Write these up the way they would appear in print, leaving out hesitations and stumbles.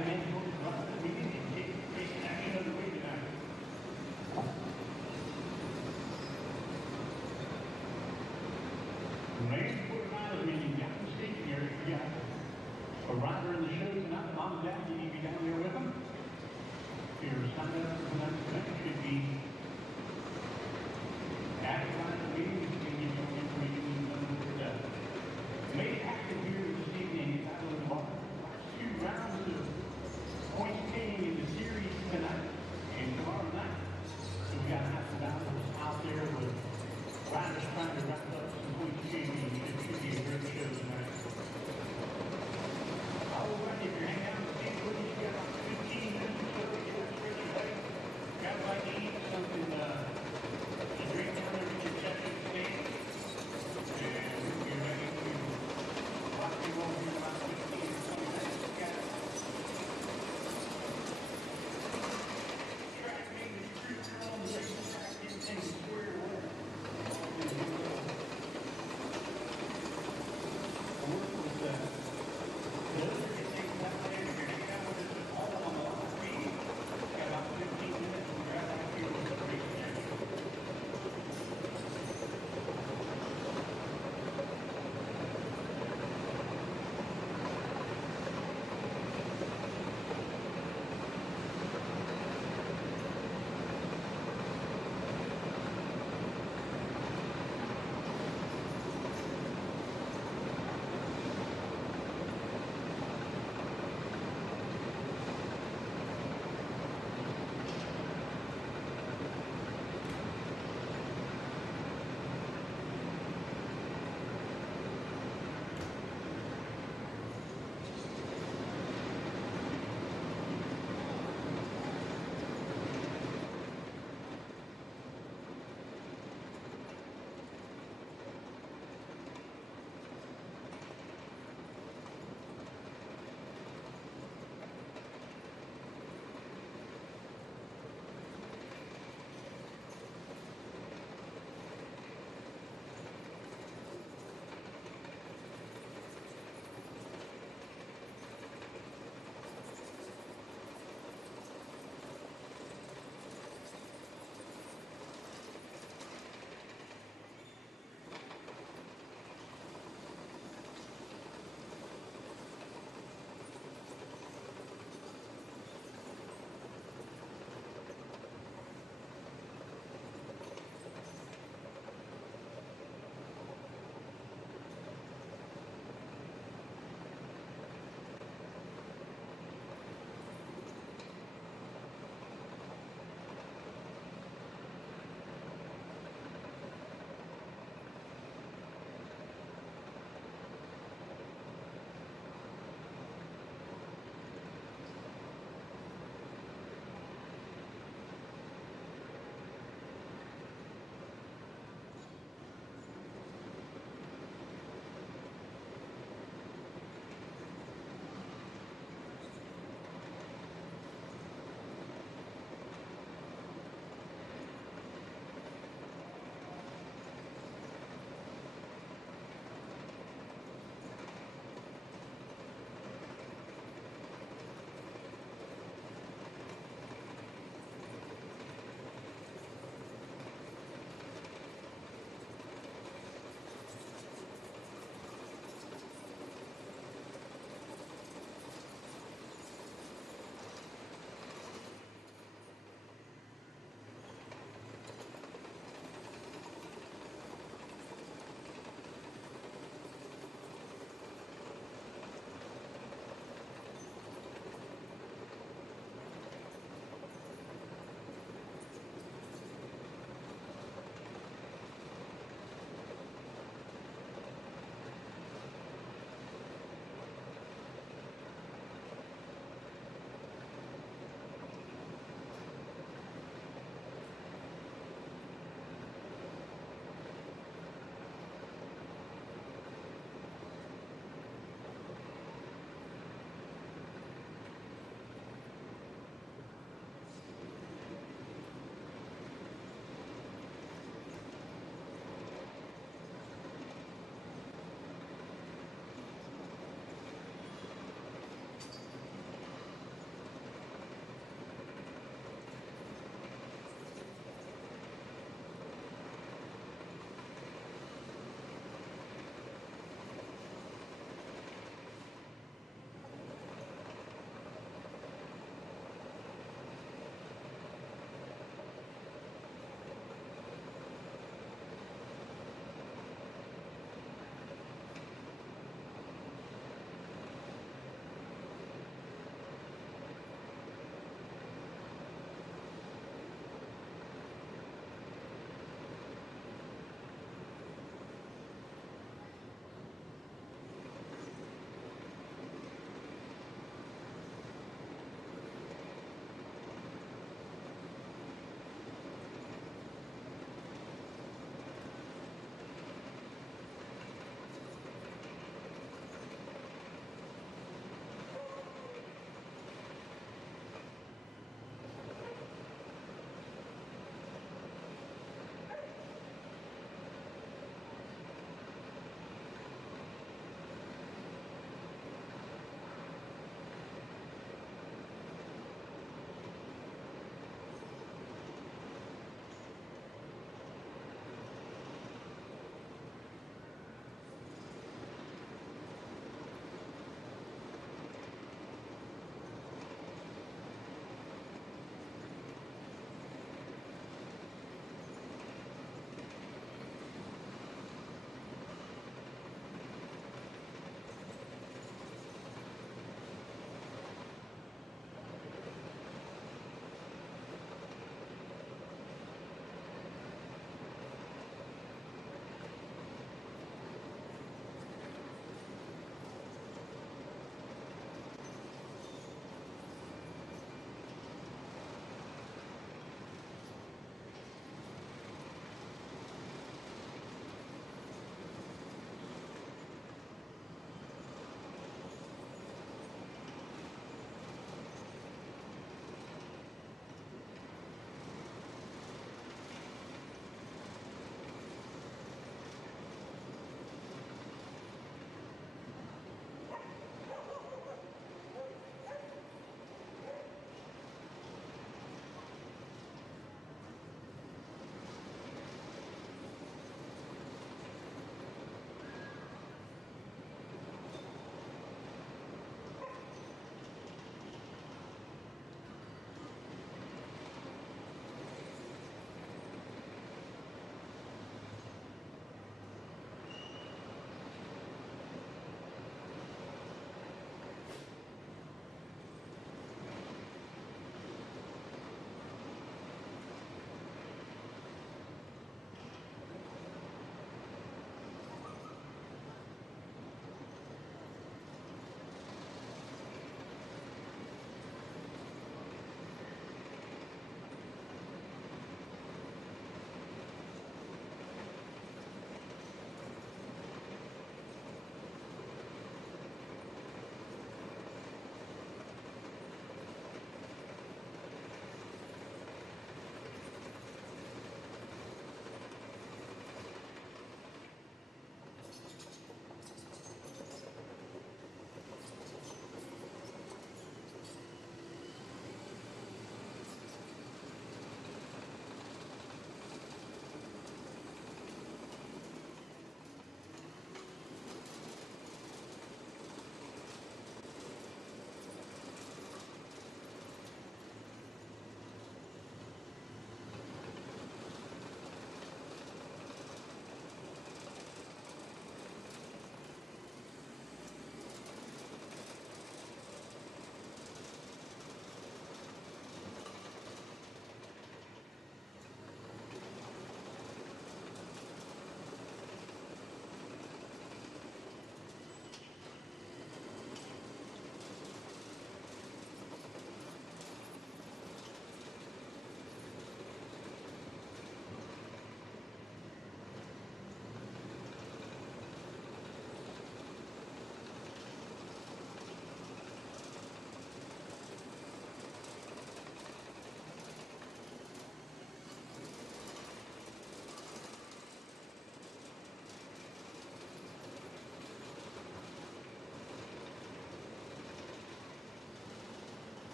got a man who is running the meeting and taking action underway tonight. Ladies, quarterfinals meeting down in the staging area. We got a rider in the show tonight. Mom and Dad, you need to be down there with them. If you're signed up for tonight's event, you should be at the meeting. You can get your information over the main active here this evening is out of the bar. Two rounds of points taking in the series tonight and tomorrow night. So we got half the battles out there with riders trying to wrap up some points taking. It should be a great show tonight. All right, if you're hanging out in the table, you got about 15 minutes or so to get ready to play. Got like to eat some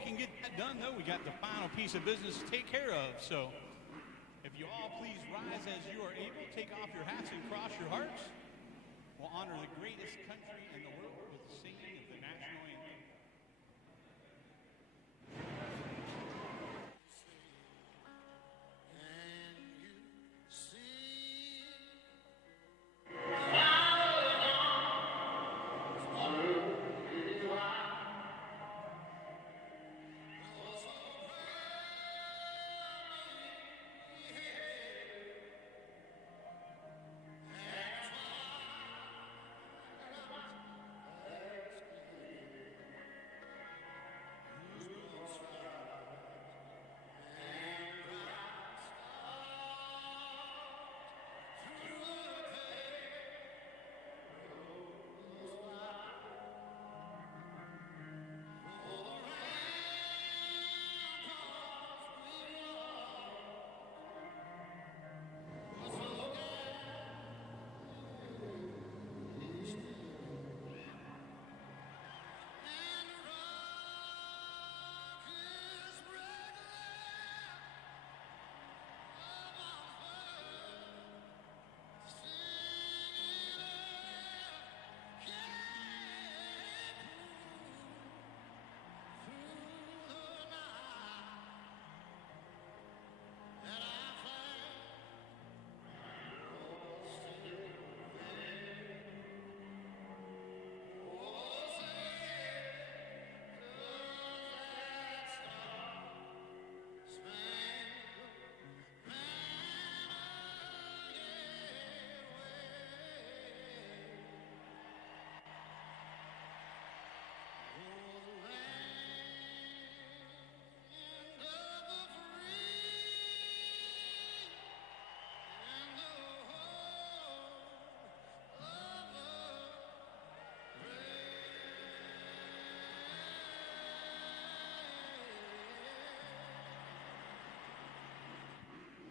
we can get that done, though, we got the final piece of business to take care of. So if you all please rise as you are able, take off your hats and cross your hearts. We'll honor the greatest country in the world with the singing of the national anthem.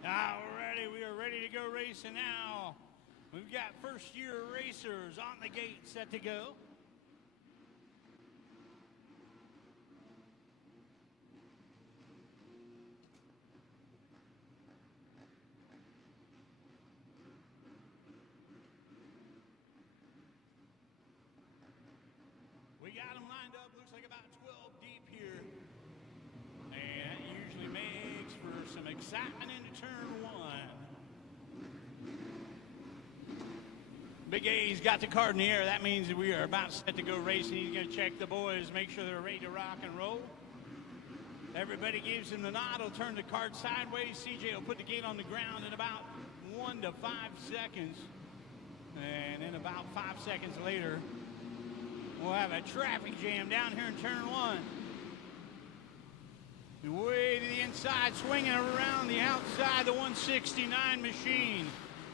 Alrighty, we are ready to go racing now. We've got first-year racers on the gate set to go. We got them lined up, looks like about 12 deep here. And that usually makes for some excitement into turn one. Big A's got the card in the air. That means that we are about set to go racing. He's going to check the boys, make sure they're ready to rock and roll. Everybody gives him the nod. He'll turn the card sideways. CJ will put the gate on the ground in about 1 to 5 seconds. And then about 5 seconds later, we'll have a traffic jam down here in turn one. Way to the inside, swinging around the outside, the 169 machine.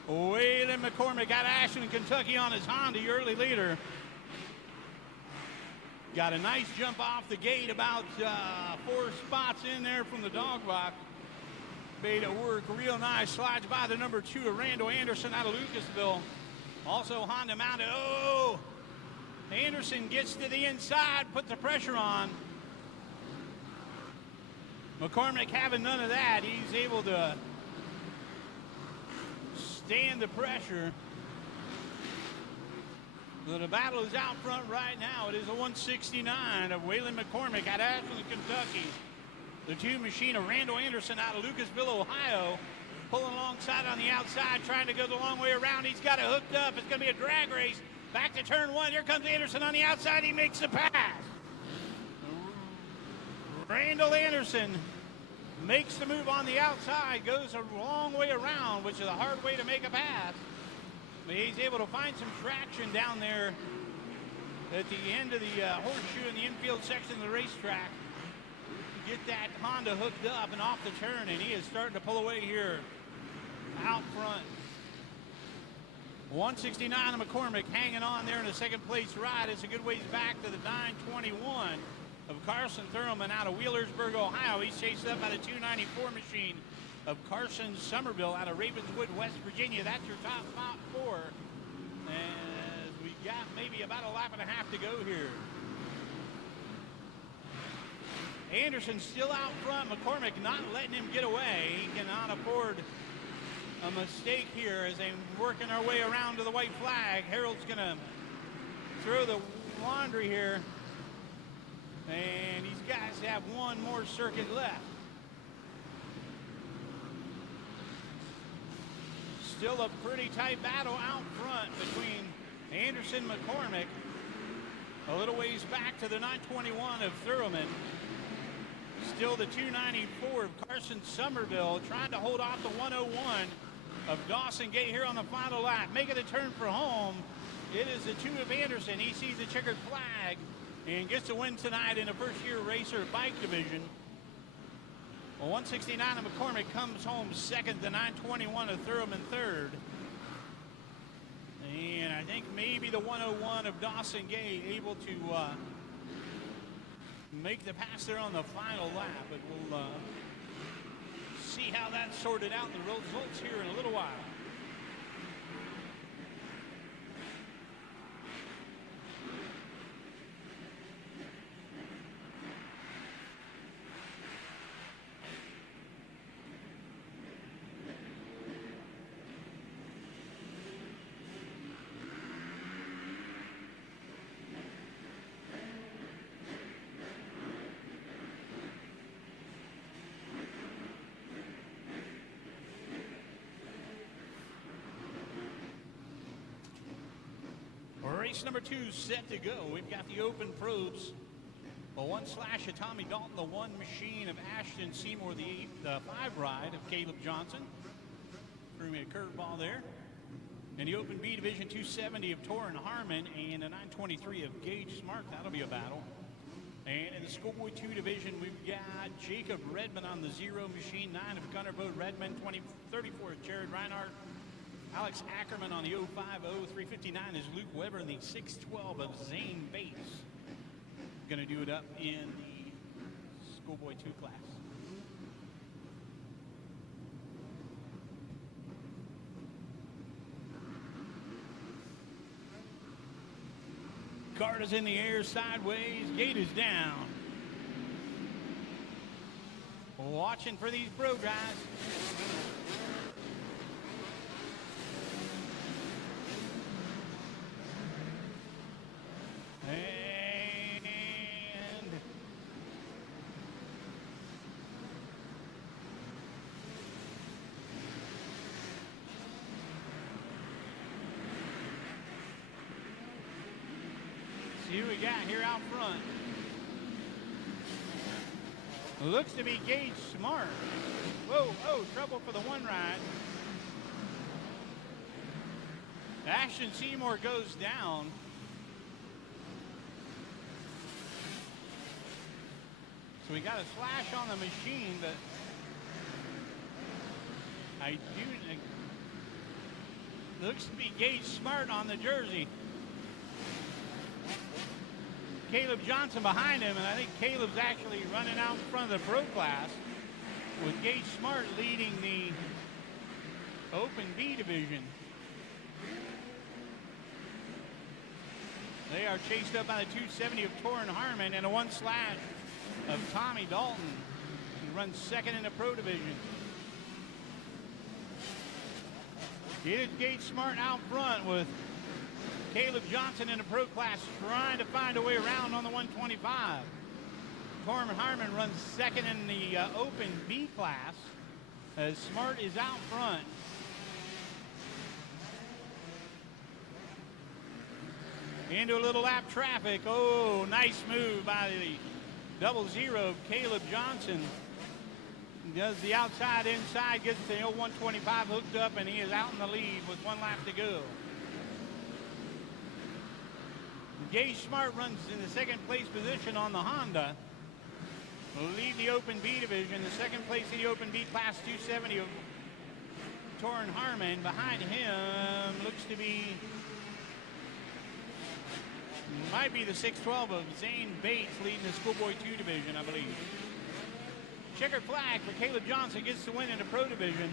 Waylon McCormick out of Ashland, Kentucky on his Honda, your early leader. Got a nice jump off the gate, about 4 spots in there from the dog box. Made it work real nice. Slides by the number 2 of Randall Anderson out of Lucasville. Also Honda mounted. Oh! Anderson gets to the inside, puts the pressure on. McCormick having none of that. He's able to stand the pressure. So the battle is out front right now. It is a 169 of Waylon McCormick out of Ashland, Kentucky. The 2 machine of Randall Anderson out of Lucasville, Ohio. Pulling alongside on the outside, trying to go the long way around. He's got it hooked up. It's going to be a drag race. Back to turn one. Here comes Anderson on the outside. He makes the pass. Randall Anderson makes the move on the outside, goes a long way around, which is a hard way to make a pass. But he's able to find some traction down there at the end of the horseshoe in the infield section of the racetrack. Get that Honda hooked up and off the turn, and he is starting to pull away here out front. 169 of McCormick hanging on there in the second place ride. It's a good ways back to the 921 of Carson Thurman out of Wheelersburg, Ohio. He's chased up by the 294 machine of Carson Somerville out of Ravenswood, West Virginia. That's your top 4. And we got maybe about a lap and a half to go here. Anderson still out front. McCormick not letting him get away. He cannot afford a mistake here as they're working our way around to the white flag. Harold's going to throw the laundry here. And these guys have one more circuit left. Still a pretty tight battle out front between Anderson and McCormick. A little ways back to the 921 of Thurman. Still the 294 of Carson Somerville trying to hold off the 101 of Dawson Gate here on the final lap. Making the turn for home. It is the 2 of Anderson. He sees the checkered flag and gets a win tonight in the first-year racer bike division. Well, 169 of McCormick comes home second, the 921 of Thurman third. And I think maybe the 101 of Dawson Gay able to make the pass there on the final lap. But we'll see how that's sorted out in the results here in a little while. Race number 2 set to go. We've got the open probes. The 1 slash of Tommy Dalton, the 1 machine of Ashton Seymour, the 5 ride of Caleb Johnson. Threw me a curveball there. And the open B division 270 of Torrin Harmon and a 923 of Gage Smart. That'll be a battle. And in the schoolboy 2 division, we've got Jacob Redmond on the 0 machine, 9 of Gunnar Bode Redmond, 34 of Jared Reinhardt. Alex Ackerman on the 050, 359 is Luke Weber, and the 612 of Zane Bates. Going to do it up in the schoolboy 2 class. Cart is in the air sideways, gate is down. Watching for these pro guys. And see who we got here out front. Looks to be Gage Smart. Whoa, oh, trouble for the 1 ride. Ashton Seymour goes down. So we got a slash on the machine, but looks to be Gage Smart on the jersey. Caleb Johnson behind him, and I think Caleb's actually running out in front of the pro class with Gage Smart leading the open B division. They are chased up by the 270 of Torrin Harmon and a 1 slash of Tommy Dalton, who runs second in the pro division. It is Gage Smart out front with Caleb Johnson in the pro class trying to find a way around on the 125. Torrin Harmon runs second in the open B class as Smart is out front. Into a little lap traffic. Oh, nice move by the 00 of Caleb Johnson. Does the outside inside, gets the 125 hooked up, and he is out in the lead with 1 lap to go. Gage Smart runs in the 2nd place position on the Honda. Will lead the open B division. The 2nd place in the open B class 270 of Torrin Harmon. Behind him looks to be, might be the 612 of Zane Bates leading the schoolboy 2 division, I believe. Checkered flag for Caleb Johnson, gets the win in the pro division.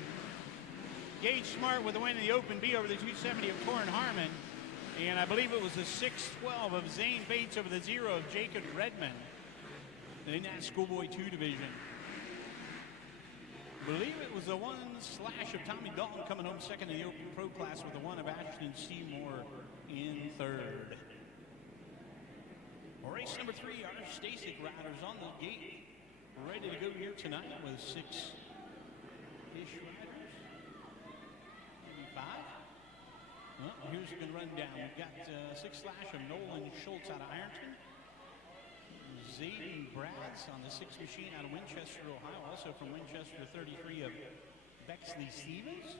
Gage Smart with the win in the open B over the 270 of Torrin Harmon. And I believe it was the 612 of Zane Bates over the 0 of Jacob Redmond. in that Schoolboy 2 division. Believe it was the one slash of Tommy Dalton coming home second in the Open Pro class with the one of Ashton Seymour in third. Race number 3, our stacyc riders on the gate, ready to go here tonight with 6-ish riders. Maybe 5. Well, here's a good rundown. We've got 6 slash of Nolan Schultz out of Ironton. Zayden Brads on the 6 machine out of Winchester, Ohio. Also from Winchester, 33 of Bexley Stevens.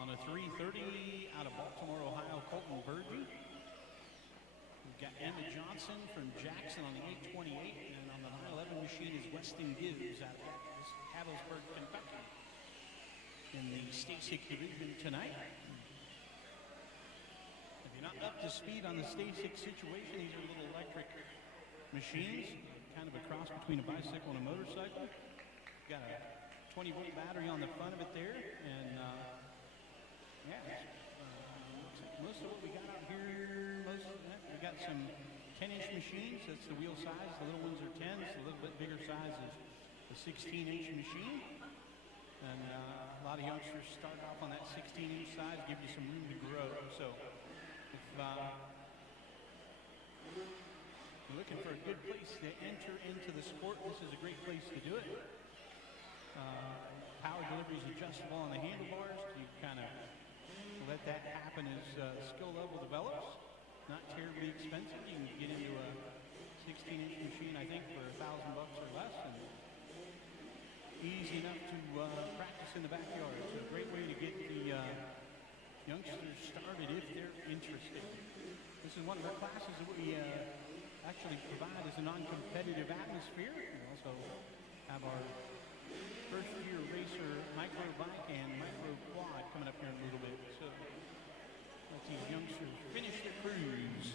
On a 330 out of Baltimore, Ohio, Colton Burgee. We've got Emma Johnson from Jackson on the 828. And on the 911 machine is Weston Gibbs out of Hattiesburg, Kentucky. In the stacyc division tonight. If you're not up to speed on the stacyc situation, these are little electric machines, kind of a cross between a bicycle and a motorcycle. Got a 20-volt battery on the front of it there, and most of what we got out here, we got some 10-inch machines. That's the wheel size. The little ones are 10s. The little bit bigger size is the 16-inch machine. And a lot of youngsters start off on that 16-inch size, give you some room to grow. So if you're looking for a good place to enter into the sport, this is a great place to do it. Power delivery is adjustable on the handlebars. You kind of let that happen as skill level develops. Not terribly expensive. You can get into a 16-inch machine, I think, for $1,000 or less, and easy enough to practice in the backyard. It's a great way to get the youngsters started if they're interested. This is one of our classes that we actually provide as a non-competitive atmosphere. We also have our first year racer micro bike and micro quad coming up here in a little bit. So let these youngsters finish their cruise.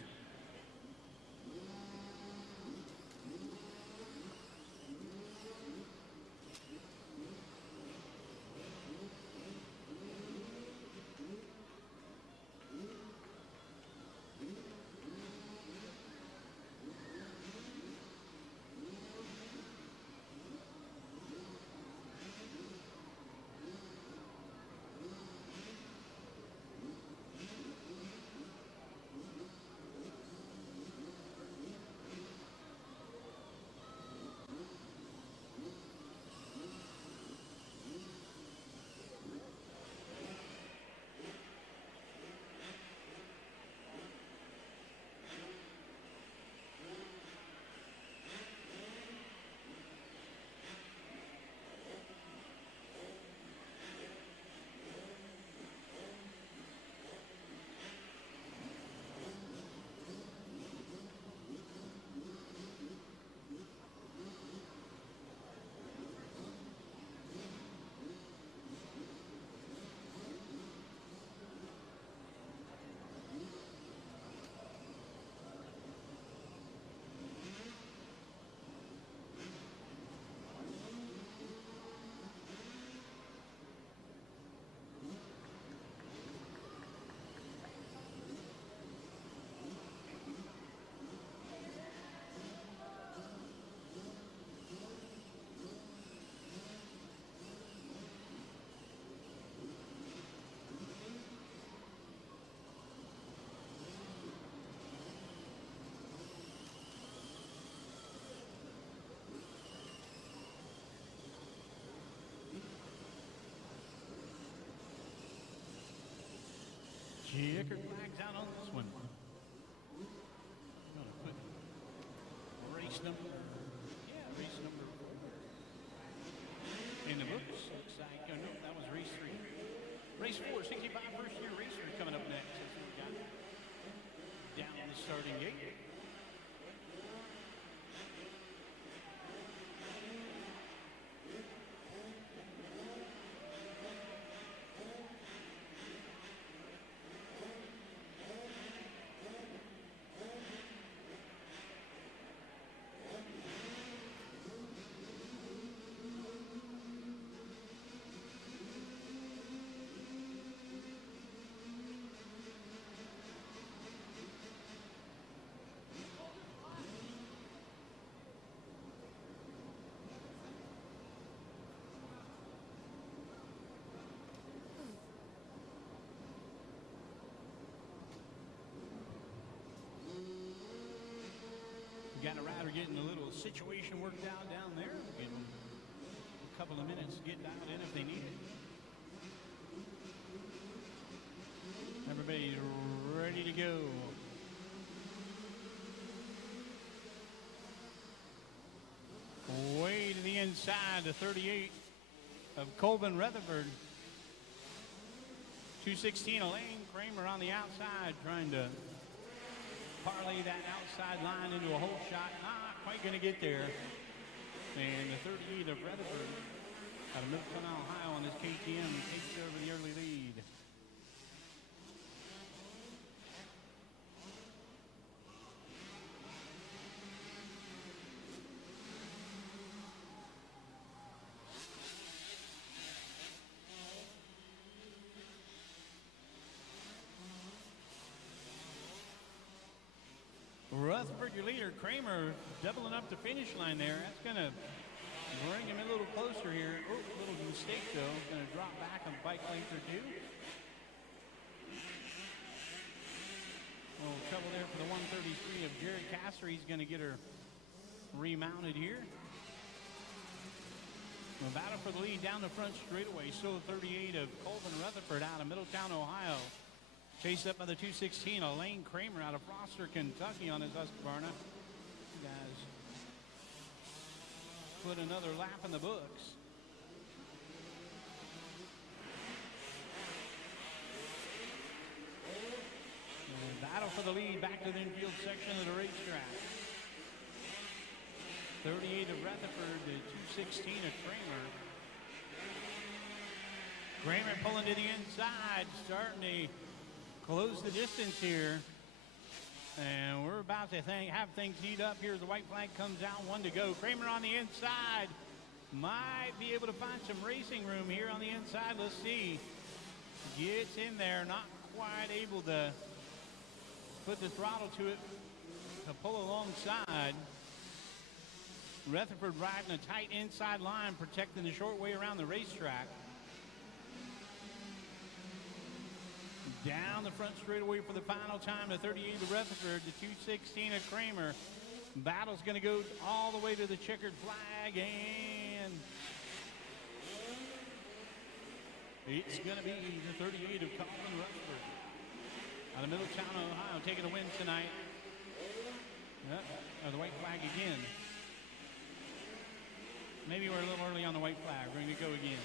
Checkered flags out on this one. I'm going to put race number 4 in the books. Looks like, oh no, that was race 3. Race 4, 65 first year racer coming up next. As we got down the starting gate. getting a little situation worked out down there. Getting a couple of minutes to get dialed in if they need it. Everybody's ready to go. Way to the inside, the 38 of Colvin Rutherford. 216 Elaine Kramer on the outside, trying to parlay that outside line into a hole shot. Not quite going to get there. And the 38 of Rutherford out of Middletown, Ohio on this KTM takes over the early lead. Rutherford, your leader. Kramer doubling up the finish line there. That's going to bring him a little closer here. Oh, little mistake, though. Going to drop back on bike length or two. A little trouble there for the 133 of Jerry Casser. He's going to get her remounted here. A battle for the lead down the front straightaway. So 38 of Colvin Rutherford out of Middletown, Ohio. Chased up by the 216, Elaine Kramer out of Foster, Kentucky on his Husqvarna. You guys put another lap in the books. And battle for the lead back to the infield section of the racetrack. 38 of Rutherford, the 216 of Kramer. Kramer pulling to the inside, starting to close the distance here. And we're about to have things heat up here as the white flag comes out. One to go. Kramer on the inside. Might be able to find some racing room here on the inside. Let's see. Gets in there. Not quite able to put the throttle to it to pull alongside. Rutherford riding a tight inside line, protecting the short way around the racetrack. Down the front straightaway for the final time, the 38 of Rutherford, the 216 of Kramer. Battle's going to go all the way to the checkered flag, and it's going to be the 38 of Colvin Rutherford out of Middletown, Ohio, taking the win tonight. The white flag again. Maybe we're a little early on the white flag. We're going to go again.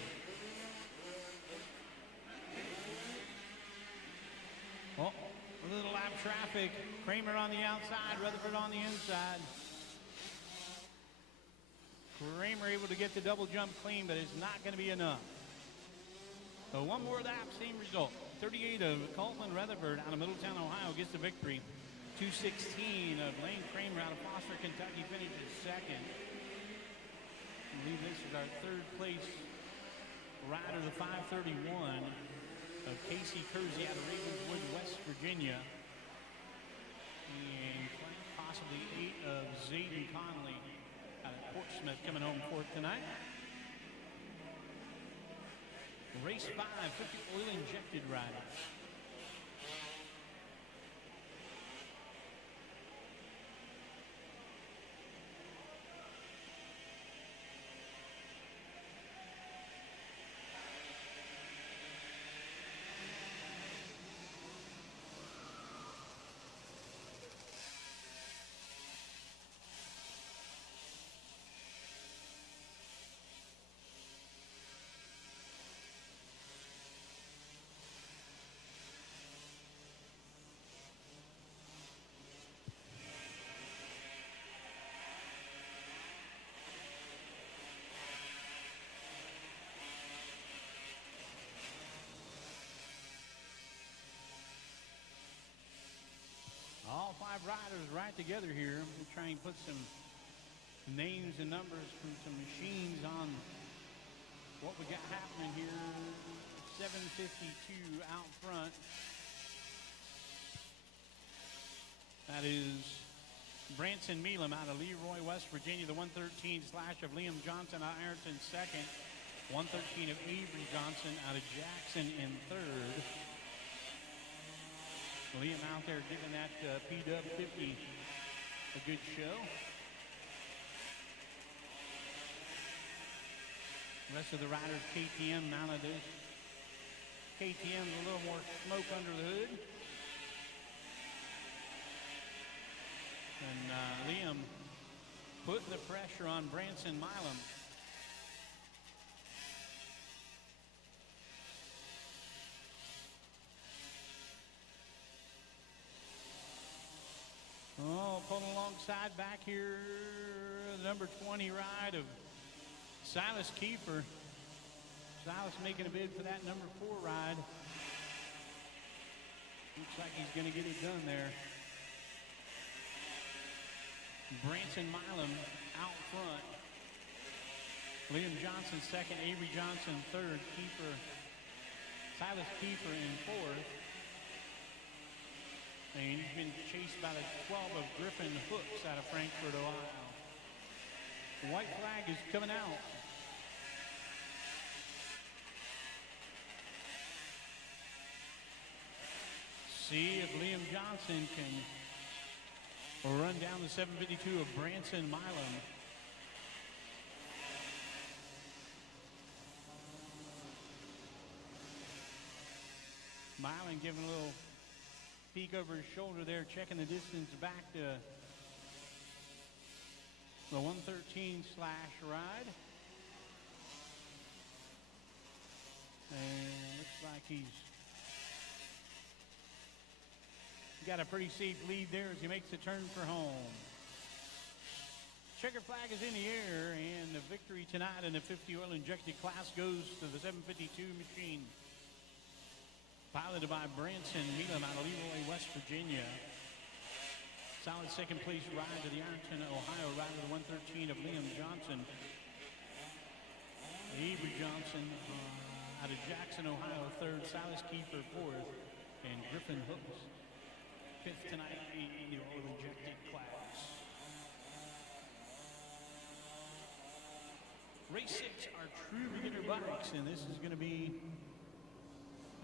Oh, a little lap traffic. Kramer on the outside, Rutherford on the inside. Kramer able to get the double jump clean, but it's not going to be enough. So one more lap, same result. 38 of Colvin Rutherford out of Middletown, Ohio gets the victory. 216 of Lane Kramer out of Foster, Kentucky finishes second. I believe this is our third place rider, the 531. Of Casey Kersey out of Ravenswood, West Virginia. And possibly 8 of Zayden Conley out of Portsmouth coming home fourth tonight. Race 5, 50 oil injected riders. All 5 riders right together here. We'll try and put some names and numbers from some machines on what we got happening here. 752 out front. That is Branson Meelam out of Leroy, West Virginia. The 113 slash of Liam Johnson out of Ironton second. 113 of Avery Johnson out of Jackson in third. Liam out there giving that P-Dub 50 a good show. Rest of the riders, KTM mounted this. KTM's a little more smoke under the hood. And Liam putting the pressure on Branson Milam. Oh, pulling alongside back here, the number 20 ride of Silas Kiefer. Silas making a bid for that number 4 ride. Looks like he's going to get it done there. Branson Milam out front. Liam Johnson second, Avery Johnson third, Silas Kiefer in fourth. And he's been chased by the 12 of Griffin Hooks out of Frankfort, Ohio. The white flag is coming out. See if Liam Johnson can run down the 752 of Branson Milam. Milam giving a little peek over his shoulder there, checking the distance back to the 113 slash ride. And looks like he's got a pretty safe lead there as he makes the turn for home. Checker flag is in the air, and the victory tonight in the 50 oil injected class goes to the 752 machine. Piloted by Branson Milam out of Leroy, West Virginia. Solid second place ride to the Ironton, Ohio ride of the 113 of Liam Johnson. Avery Johnson out of Jackson, Ohio, third. Silas Kiefer, fourth. And Griffin Hooks, fifth tonight in the oil injected class. Race 6 are true beginner bikes, and this is going to be,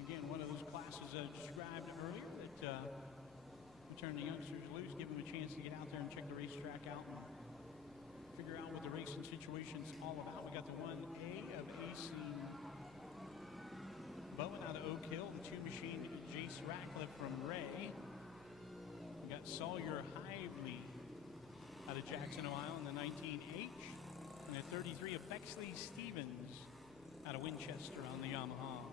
again, one of those classes I described earlier that we turn the youngsters loose, give them a chance to get out there and check the racetrack out and figure out what the racing situation's all about. We got the 1A of AC Bowen out of Oak Hill, the 2 machine Jace Ratcliffe from Ray. We got Sawyer Hively out of Jackson, Ohio in the 19H. And a 33 of Bexley Stevens out of Winchester on the Yamaha.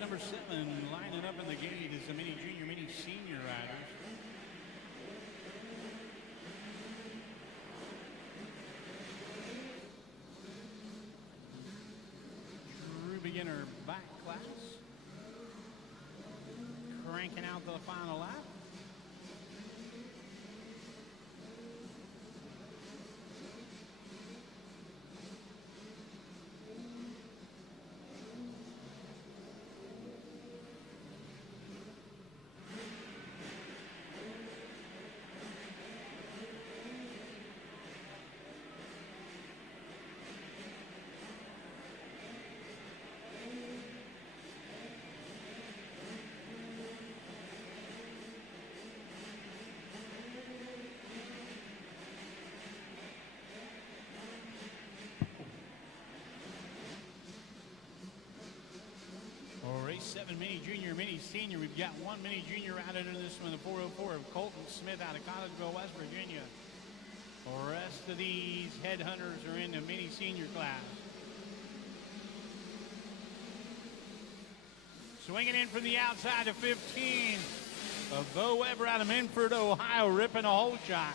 Number 7 lining up in the gate is the mini junior, mini senior riders. True beginner back class. Cranking out the final lap. 7 mini junior, mini senior. We've got 1 mini junior out into this one, the 404 of Colton Smith out of Collegeville, West Virginia. The rest of these headhunters are in the mini senior class. Swinging in from the outside to 15 of Bo Weber out of Minford, Ohio, ripping a hole shot.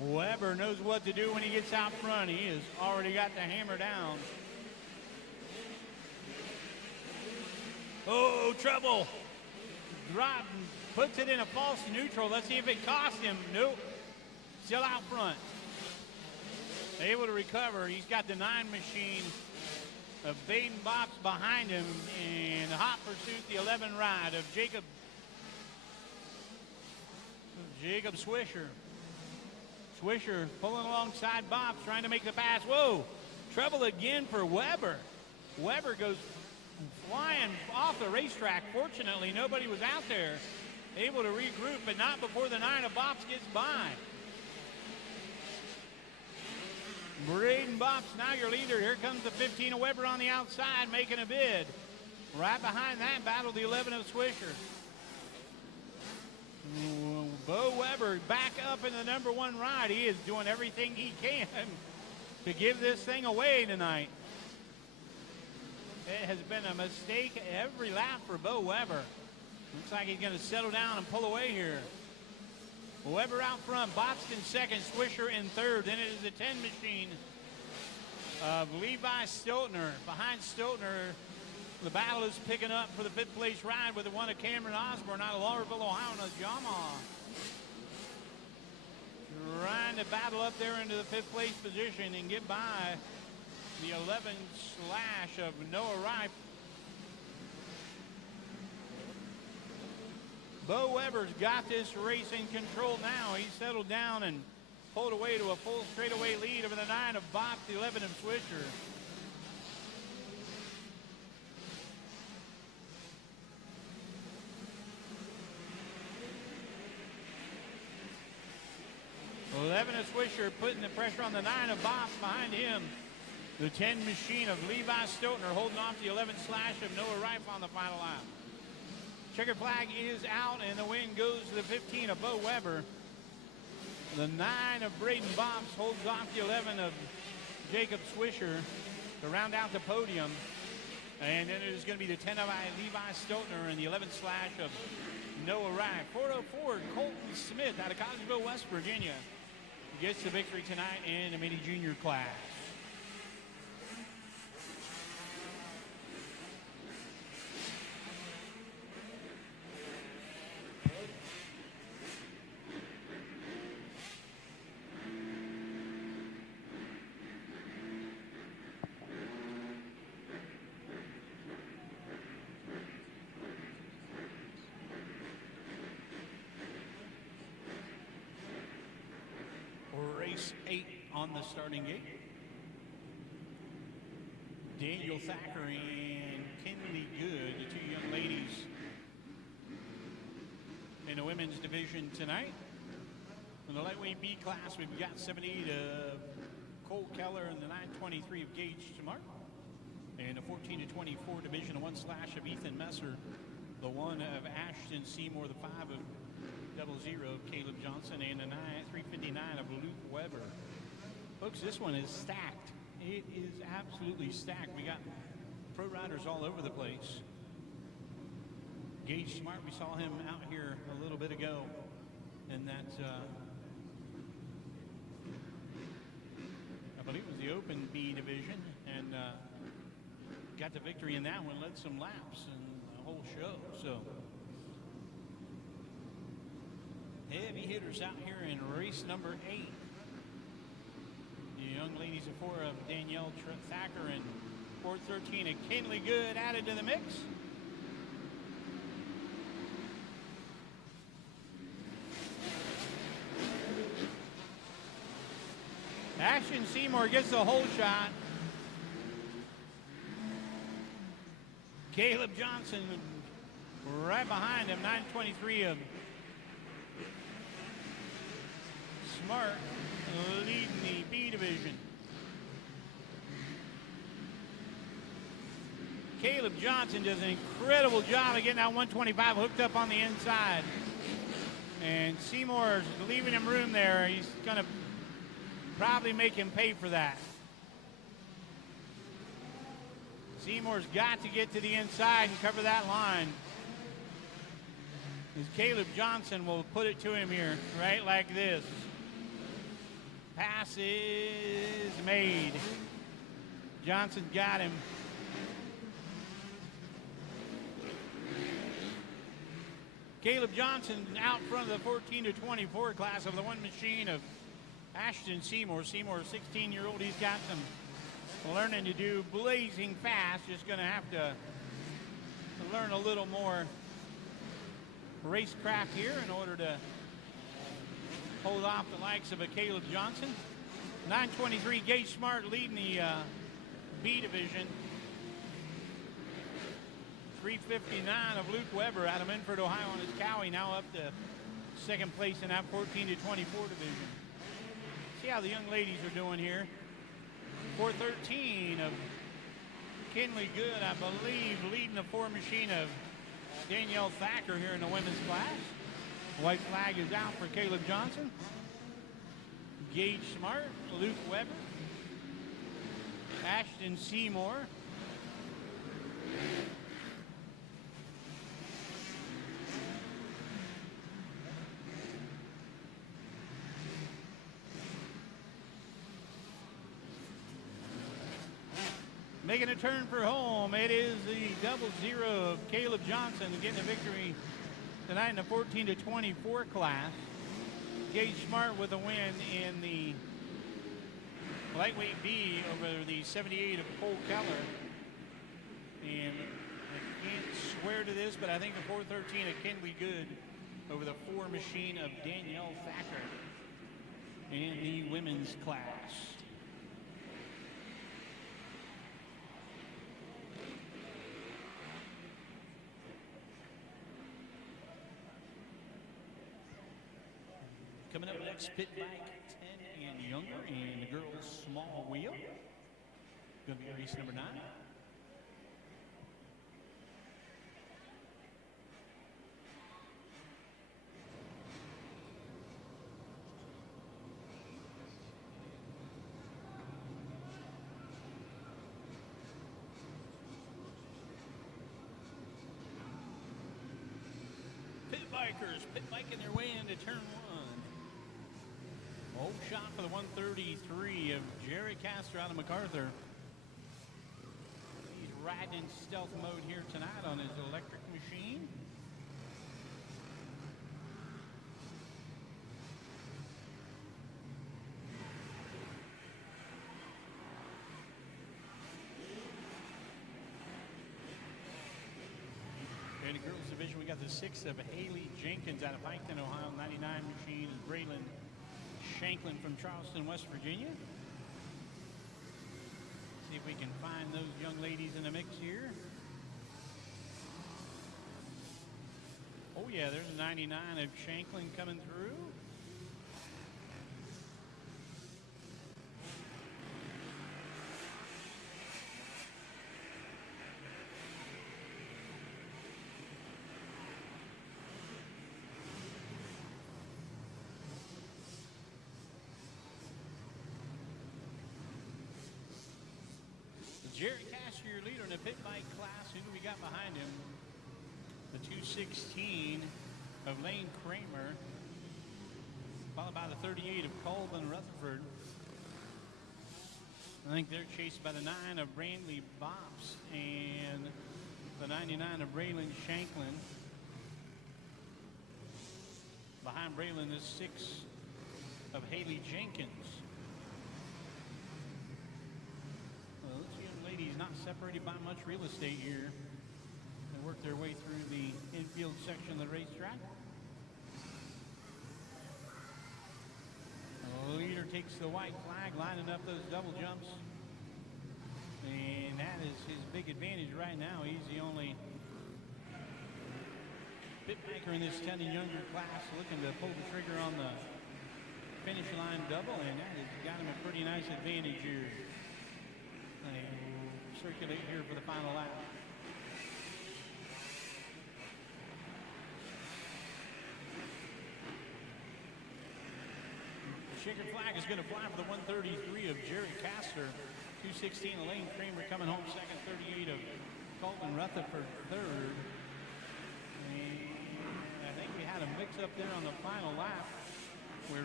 Weber knows what to do when he gets out front. He has already got the hammer down. Oh, trouble. Drop, puts it in a false neutral. Let's see if it costs him. Nope. Still out front. Able to recover. He's got the 9 machine of Baden Bops behind him. And the hot pursuit, the 11 ride of Jacob Swisher. Swisher pulling alongside Bops, trying to make the pass. Whoa, trouble again for Weber. Weber goes flying off the racetrack. Fortunately, nobody was out there able to regroup, but not before the 9 of Bops gets by. Braden Bops, now your leader. Here comes the 15 of Weber on the outside, making a bid. Right behind that battle, the 11 of Swisher. Bo Weber back up in the number 1 ride. He is doing everything he can to give this thing away tonight. It has been a mistake every lap for Bo Weber. Looks like he's going to settle down and pull away here. Weber out front, Bops in second, Swisher in third. Then it is the 10 machine of Levi Stiltner. Behind Stiltner, the battle is picking up for the 5th place ride with the 1 of Cameron Osborne out of Laurelville, Ohio, on a Yamaha. Trying to battle up there into the 5th place position and get by the 11 slash of Noah Ripe. Bo Weber's got this race in control now. He's settled down and pulled away to a full straightaway lead over the 9 of Bops, the 11 of Swisher. The 11 of Swisher putting the pressure on the 9 of Bops behind him. The 10 machine of Levi Stiltner holding off the 11 slash of Noah Ripe on the final lap. Checker flag is out, and the win goes to the 15 of Bo Weber. The 9 of Braden Bops holds off the 11 of Jacob Swisher to round out the podium. And then it is going to be the 10 of Levi Stiltner and the 11 slash of Noah Ripe. 404 Colton Smith out of Collegeville, West Virginia gets the victory tonight in the mini junior class. Race 8 on the starting gate. Daniel Thacker and Kinley Good, the 2 young ladies in the women's division tonight. In the lightweight B class, we've got 78 of Cole Keller and the 923 of Gage Smart. And the 14 to 24 division 1 slash of Ethan Messer. The 1 of Ashton Seymour, the 5 of 00 of Caleb Johnson, and a 359 of Luke Weber. Folks, this one is stacked. It is absolutely stacked. We got pro riders all over the place. Gage Smart, we saw him out here a little bit ago, and that I believe it was the Open B division, and got the victory in that one, led some laps and the whole show. So heavy hitters out here in race number 8. The young ladies of 4 of Danielle Thacker and 413 of Kinley Good added to the mix. Ashton Seymour gets the whole shot. Caleb Johnson right behind him, 923 of Smart leading the B division. Caleb Johnson does an incredible job of getting that 125 hooked up on the inside. And Seymour's leaving him room there. He's going to probably make him pay for that. Seymour's got to get to the inside and cover that line. As Caleb Johnson will put it to him here, right like this. Pass is made. Johnson's got him. Caleb Johnson out front of the 14 to 24 class of the one machine of Ashton Seymour. Seymour, a 16-year-old, he's got some learning to do, blazing fast. Just going to have to learn a little more racecraft here in order to hold off the likes of a Caleb Johnson. 923 Gage Smart leading the B division. 359 of Luke Weber out of Minford, Ohio on his Cowie, now up to second place in that 14 to 24 division. See how the young ladies are doing here. 413 of Kinley Good, I believe, leading the four machine of Danielle Thacker here in the women's class. White flag is out for Caleb Johnson. Gage Smart, Luke Weber, Ashton Seymour. Making a turn for home, it is the 00 of Caleb Johnson getting a victory tonight in the 14 to 24 class. Gage Smart with a win in the lightweight B over the 78 of Cole Keller. And I can't swear to this, but I think the 413 of Kinley Good over the four machine of Danielle Thacker in the women's class. Coming up next, pit bike 10 and younger, and the girls' small wheel. Going to be race number 9. Pit bikers, pit biking their way into turn 1. Old shot for the 133 of Jerry Castor out of MacArthur. He's riding in stealth mode here tonight on his electric machine. In the girls division, we got the 6 of Haley Jenkins out of Piketon, Ohio. 99 machine is Braylon Shanklin from Charleston, West Virginia. See if we can find those young ladies in the mix here. Oh yeah, there's a 99 of Shanklin coming through. Jerry Castor, your leader in the pit bike class. Who do we got behind him? The 216 of Lane Kramer, followed by the 38 of Colvin Rutherford. I think they're chased by the 9 of Brandley Bops and the 99 of Braylon Shanklin. Behind Braylon is 6 of Haley Jenkins. Ladies not separated by much real estate here. They work their way through the infield section of the racetrack. The leader takes the white flag, lining up those double jumps. And that is his big advantage right now. He's the only pit maker in this 10 and younger class looking to pull the trigger on the finish finish line double, and that has got him a pretty nice advantage here. They circulate here for the final lap. The checkered flag is going to fly for the 133 of Jerry Castor. 216 Elaine Kramer coming home second. 38 of Colton Rutherford third. And I think we had a mix-up there on the final lap where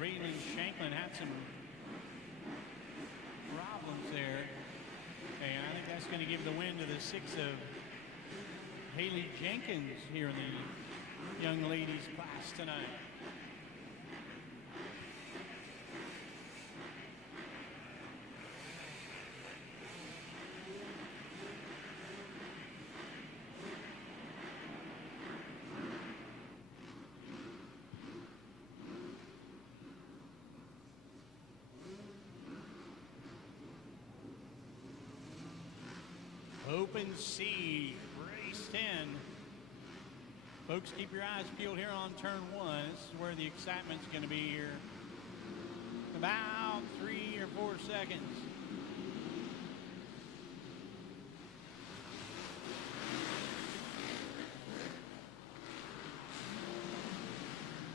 Raylan Shanklin had some problems there. And I think that's going to give the win to the 6 of Haley Jenkins here in the young ladies class tonight. Open C, race 10. Folks, keep your eyes peeled here on turn 1. This is where the excitement's going to be here. About 3 or 4 seconds.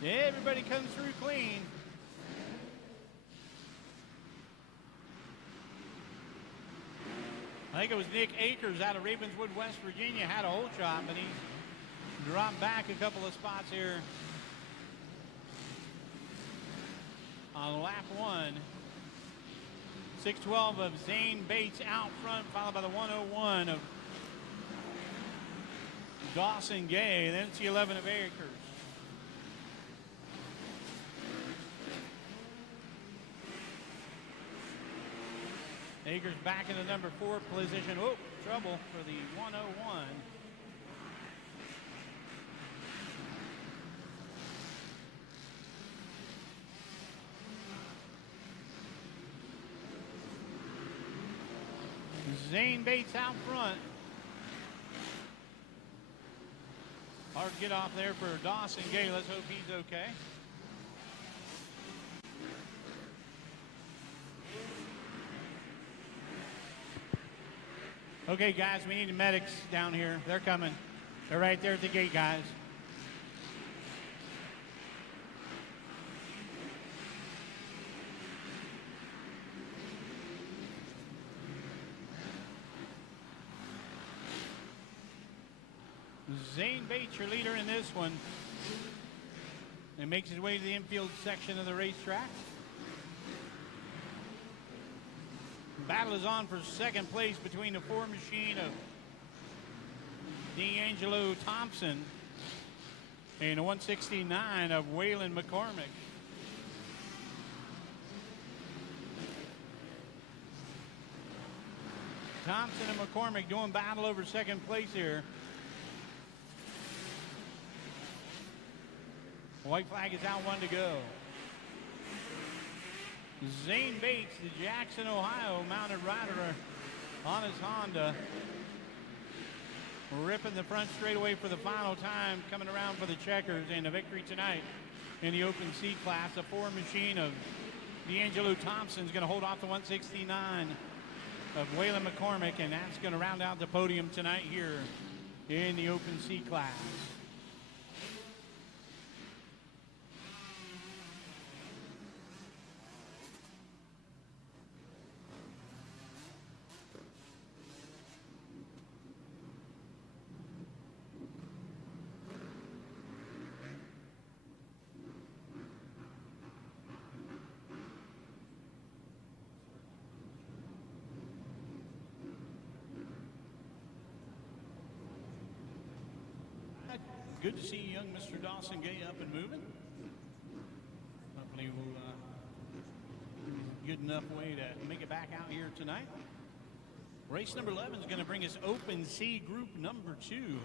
Everybody comes through clean. I think it was Nick Akers out of Ravenswood, West Virginia, had a hole shot, but he dropped back a couple of spots here on lap 1. 612 of Zane Bates out front, followed by the 101 of Dawson Gay. Then it's the 11 of Akers. Akers back in the number 4 position. Oh, trouble for the 101. Zane Bates out front. Hard to get off there for Dawson Gay. Let's hope he's okay. Okay, guys, we need the medics down here. They're coming. They're right there at the gate, guys. Zane Bates, your leader in this one. He makes his way to the infield section of the racetrack. Battle is on for second place between the 4 machine of D'Angelo Thompson and the 169 of Waylon McCormick. Thompson and McCormick doing battle over second place here. White flag is out, 1 to go. Zane Bates, the Jackson, Ohio mounted rider on his Honda. Ripping the front straightaway for the final time, coming around for the checkers and a victory tonight in the Open C class. A 4 machine of D'Angelo Thompson is going to hold off the 169 of Waylon McCormick, and that's going to round out the podium tonight here in the Open C class. Good to see young Mr. Dawson Gay up and moving. Hopefully we'll good enough way to make it back out here tonight. Race number 11 is going to bring us Open C Group number 2.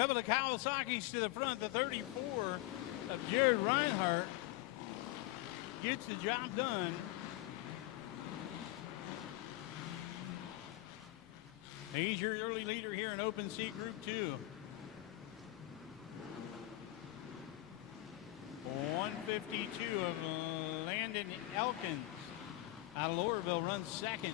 Couple of Kawasaki's to the front. The 34 of Jared Reinhardt gets the job done. He's your early leader here in Open C Group 2. 152 of Landon Elkins out of Lowerville runs second.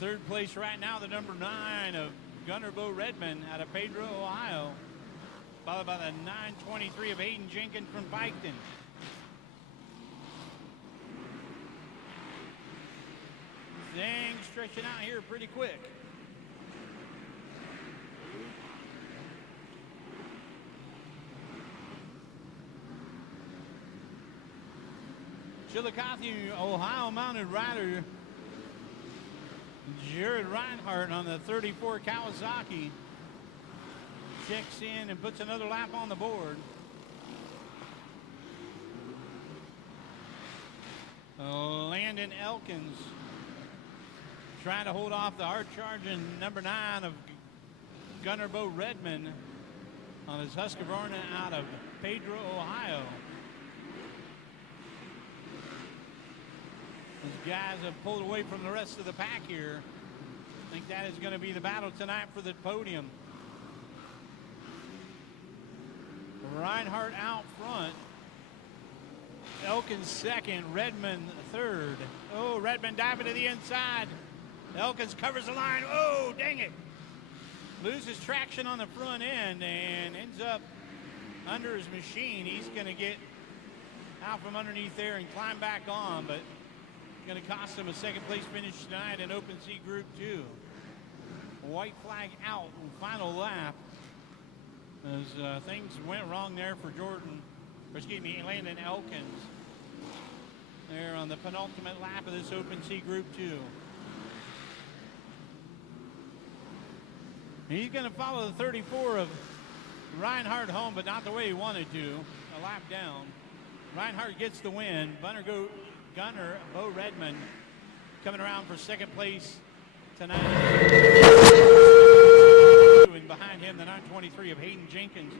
Third place right now, the number 9 of Gunnar Bo Redmond out of Pedro, Ohio. Followed by the 923 of Hayden Jenkins from Piketon. Things stretching out here pretty quick. Chillicothe, Ohio mounted rider Jared Reinhardt on the 34 Kawasaki checks in and puts another lap on the board. Landon Elkins trying to hold off the hard-charging number 9 of Gunnar Bo Redmond on his Husqvarna out of Pedro, Ohio. These guys have pulled away from the rest of the pack here. I think that is going to be the battle tonight for the podium. Reinhardt out front. Elkins second, Redmond third. Oh, Redmond diving to the inside. Elkins covers the line. Oh, dang it. Loses traction on the front end and ends up under his machine. He's going to get out from underneath there and climb back on, but going to cost him a second place finish tonight in Open C Group 2. White flag out in final lap as things went wrong there for Landon Elkins there on the penultimate lap of this Open C Group 2. He's going to follow the 34 of Reinhardt home, but not the way he wanted to. A lap down. Reinhardt gets the win. Gunnar Bo Redmond coming around for second place tonight. And behind him, the 923 of Hayden Jenkins,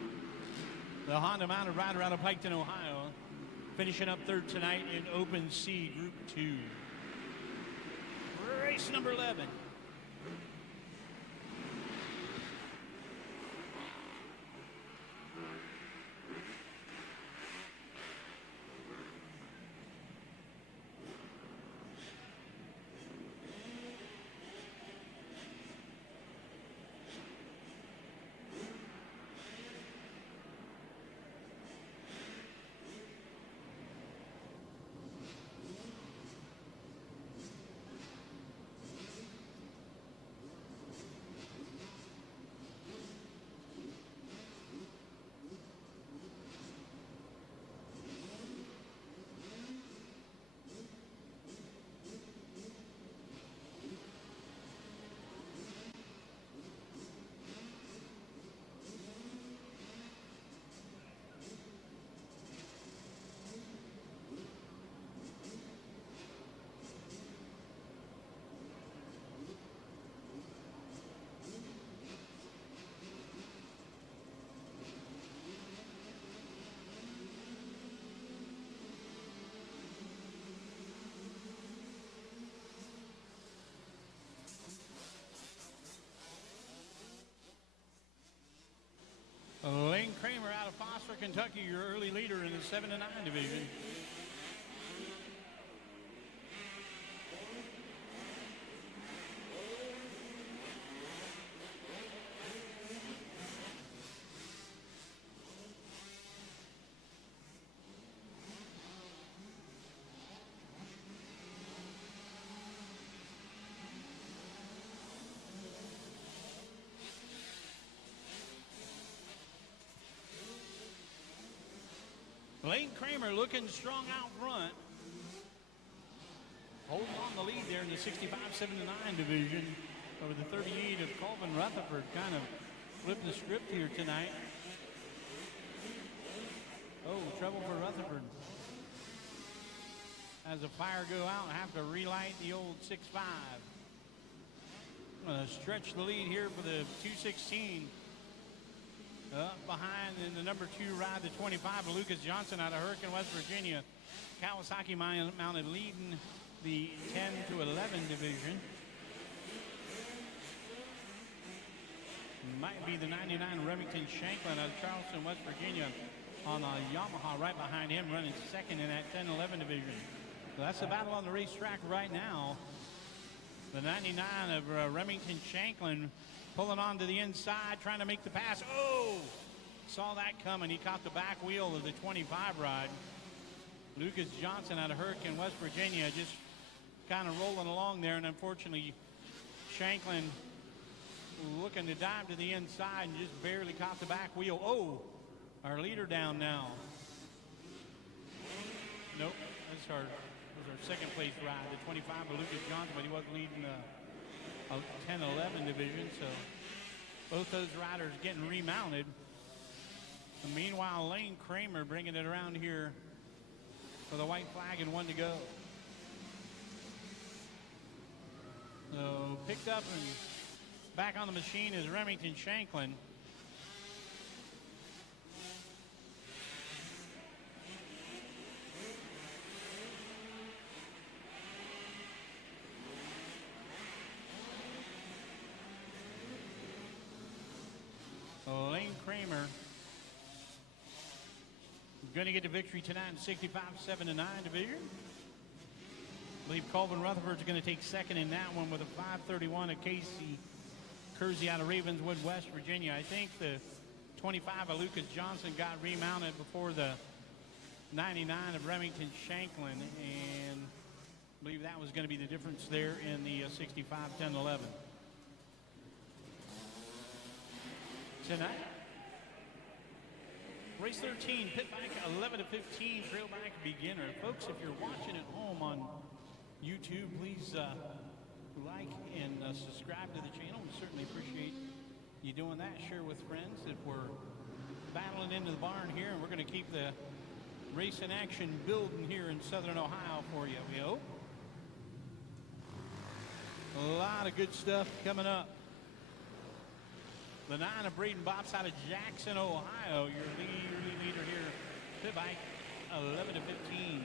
the Honda mounted rider out of Piketon, Ohio, finishing up third tonight in Open C Group 2. Race number 11. Lane Kramer out of Foster, Kentucky, your early leader in the 7 to 9 division. Lane Kramer looking strong out front. Holding on the lead there in the 65, 7 to 9 division over the 38 of Colvin Rutherford. Kind of flipped the script here tonight. Oh, trouble for Rutherford. As the fire go out, have to relight the old 6.5. Stretch the lead here for the 216. Up behind in the number 2 ride, the 25 of Lucas Johnson out of Hurricane, West Virginia. Kawasaki mounted leading the 10 to 11 division. Might be the 99 Remington Shanklin out of Charleston, West Virginia on a Yamaha right behind him, running second in that 10-11 division. So that's the battle on the racetrack right now. The 99 of Remington Shanklin pulling on to the inside, trying to make the pass. Oh! Saw that coming. He caught the back wheel of the 25 ride. Lucas Johnson out of Hurricane, West Virginia, just kind of rolling along there, and unfortunately Shanklin looking to dive to the inside and just barely caught the back wheel. Oh, our leader down now. Nope, that's our second place ride, the 25 of Lucas Johnson, but he wasn't leading the 10-11 division, so both those riders getting remounted. And meanwhile, Lane Kramer bringing it around here for the white flag and 1 to go. So picked up and back on the machine is Remington Shanklin. Lane Kramer going to get the victory tonight in 65, 7-9 division. I believe Colvin Rutherford's going to take second in that one with a 5:31 of Casey Kersey out of Ravenswood, West Virginia. I think the 25 of Lucas Johnson got remounted before the 99 of Remington Shanklin, and I believe that was going to be the difference there in the 65, 10, 11. Tonight, race 13, pit back 11 to 15, trail back beginner. Folks, if you're watching at home on YouTube, please like and subscribe to the channel. We certainly appreciate you doing that. Share with friends that we're battling into the barn here, and we're going to keep the race in action building here in Southern Ohio for you, we hope. A lot of good stuff coming up. The 9 of Braden Bops out of Jackson, Ohio, your leader here. Pit bike 11 to 15.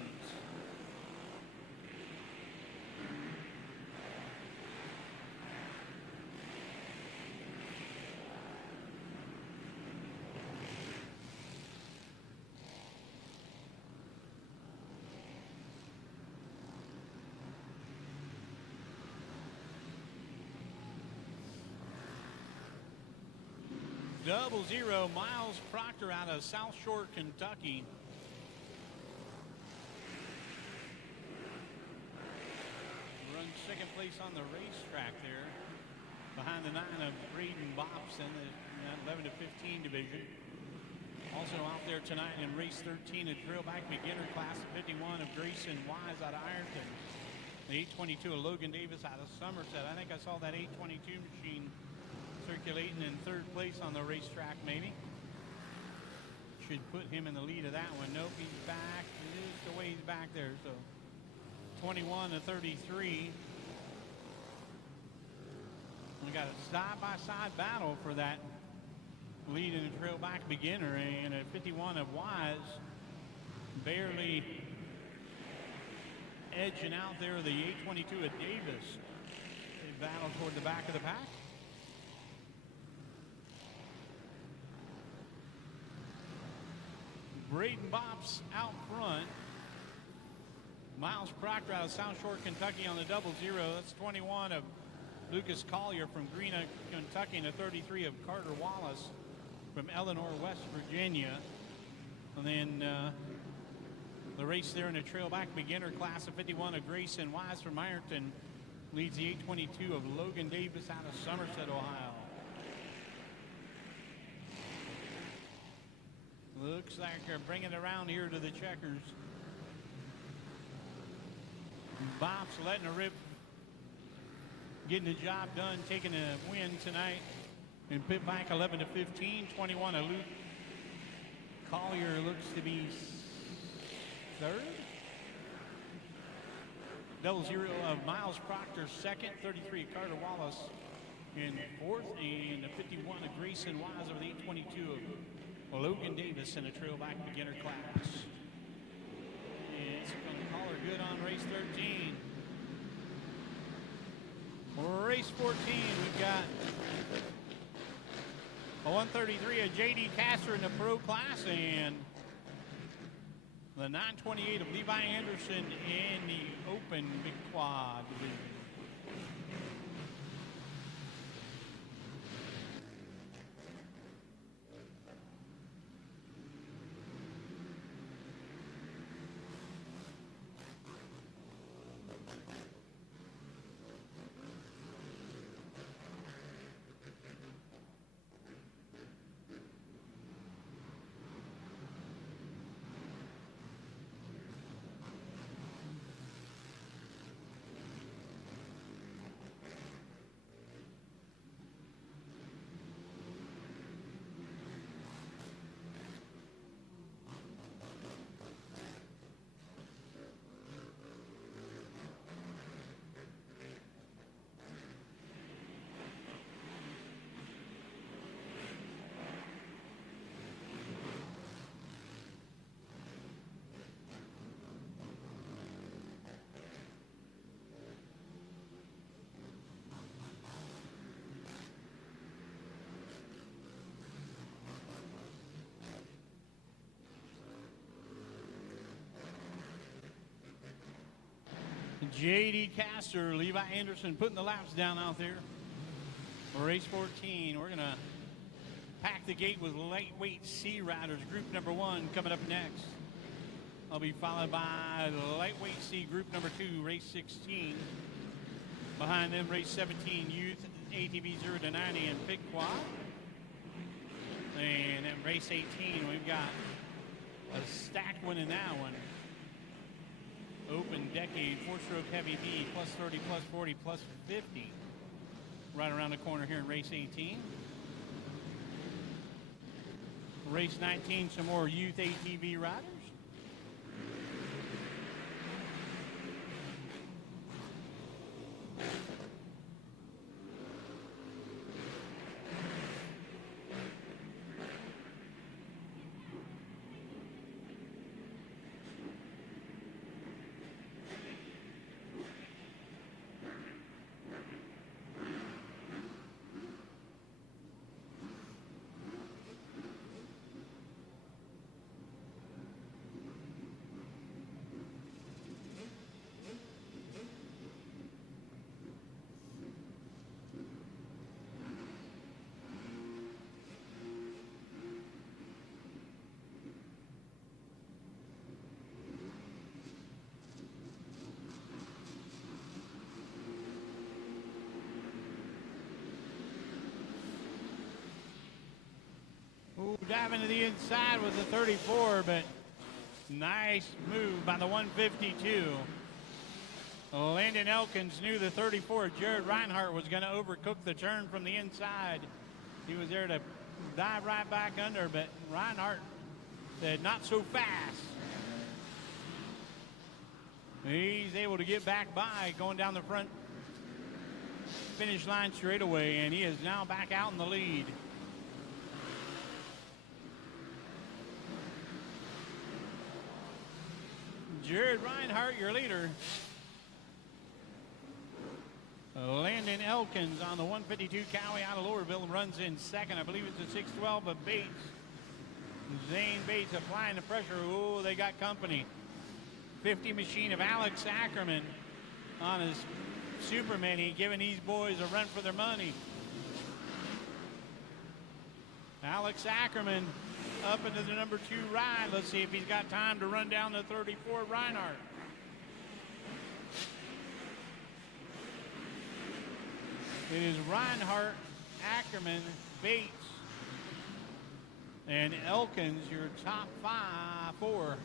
Double zero, Miles Proctor out of South Shore, Kentucky. Runs second place on the racetrack there, behind the 9 of Braden Bops in the 11 to 15 division. Also out there tonight in race 13, a trailback beginner class of 51 of Grayson Wise out of Ironton. The 822 of Logan Davis out of Somerset. I think I saw that 822 machine circulating in third place on the racetrack, maybe. Should put him in the lead of that one. Nope, he's back. Just the way he's back there. So 21 to 33. We got a side-by-side battle for that lead in the trail back beginner, and a 51 of Wise barely edging out there the 822 of Davis. They battle toward the back of the pack. Braden Bops out front. Miles Proctor out of South Shore, Kentucky on the double zero. That's 21 of Lucas Collier from Greena, Kentucky, and a 33 of Carter Wallace from Eleanor, West Virginia. And then the race there in the trail back beginner class of 51 of Grayson Wise from Ironton leads the 822 of Logan Davis out of Somerset, Ohio. Looks like they're bringing it around here to the checkers. Bops letting it rip, getting the job done, taking a win tonight. And pit back 11 to 15, 21 of Luke Collier looks to be third. Double zero of Miles Proctor second, 33 of Carter Wallace in fourth, and the 51 of Grayson Wise over the 822 of Logan Davis in a trailback beginner class. And it's going to call her good on race 13. Race 14, we've got a 133 of J.D. Castor in the pro class, and the 928 of Levi Anderson in the open big quad division. J.D. Castor, Levi Anderson putting the laps down out there. Race 14, we're going to pack the gate with lightweight C riders. Group number 1 coming up next. I'll be followed by the lightweight C group number 2, race 16. Behind them, race 17, youth ATV 0 to 90 and pig quad. And then race 18, we've got a stacked one in that one. Open decade, 4-stroke heavy B, plus 30, plus 40, plus 50. Right around the corner here in race 18. Race 19, some more youth ATV riders. Diving to the inside with the 34, but nice move by the 152. Landon Elkins knew the 34, Jared Reinhardt, was going to overcook the turn from the inside. He was there to dive right back under, but Reinhardt said, not so fast. He's able to get back by, going down the front finish line straightaway, and he is now back out in the lead. Jared Reinhardt, your leader. Landon Elkins on the 152 Cowie out of Lowerville runs in second. I believe it's a 612 of Bates. Zane Bates applying the pressure. Oh, they got company. 50 machine of Alex Ackerman on his Super Mini, giving these boys a run for their money. Alex Ackerman up into the number 2 ride. Let's see if he's got time to run down the 34 Reinhardt. It is Reinhardt, Ackerman, Bates, and Elkins, your top 4.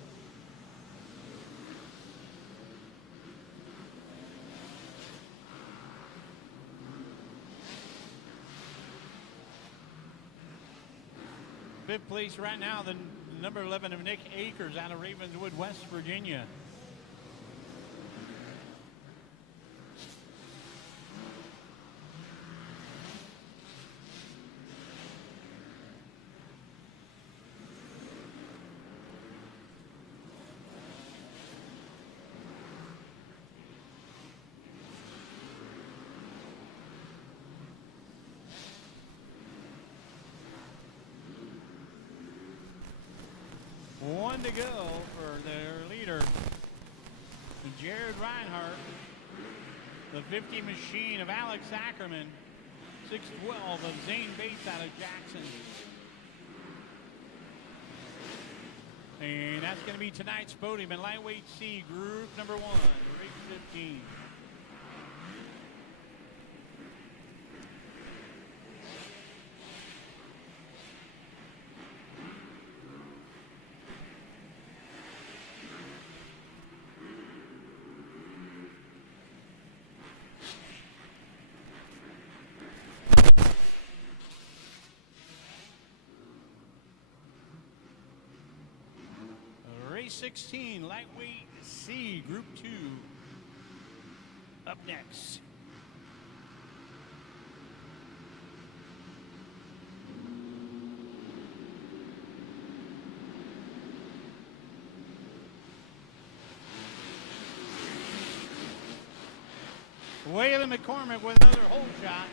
Fifth place right now, the number 11 of Nick Akers out of Ravenswood, West Virginia. 1 to go for their leader, Jared Reinhardt. The 50 machine of Alex Ackerman. 612 of Zane Bates out of Jackson. And that's going to be tonight's podium in lightweight C, group number 1, race 15. Race 16, lightweight C, group 2. Up next. Waylon McCormick with another hole shot.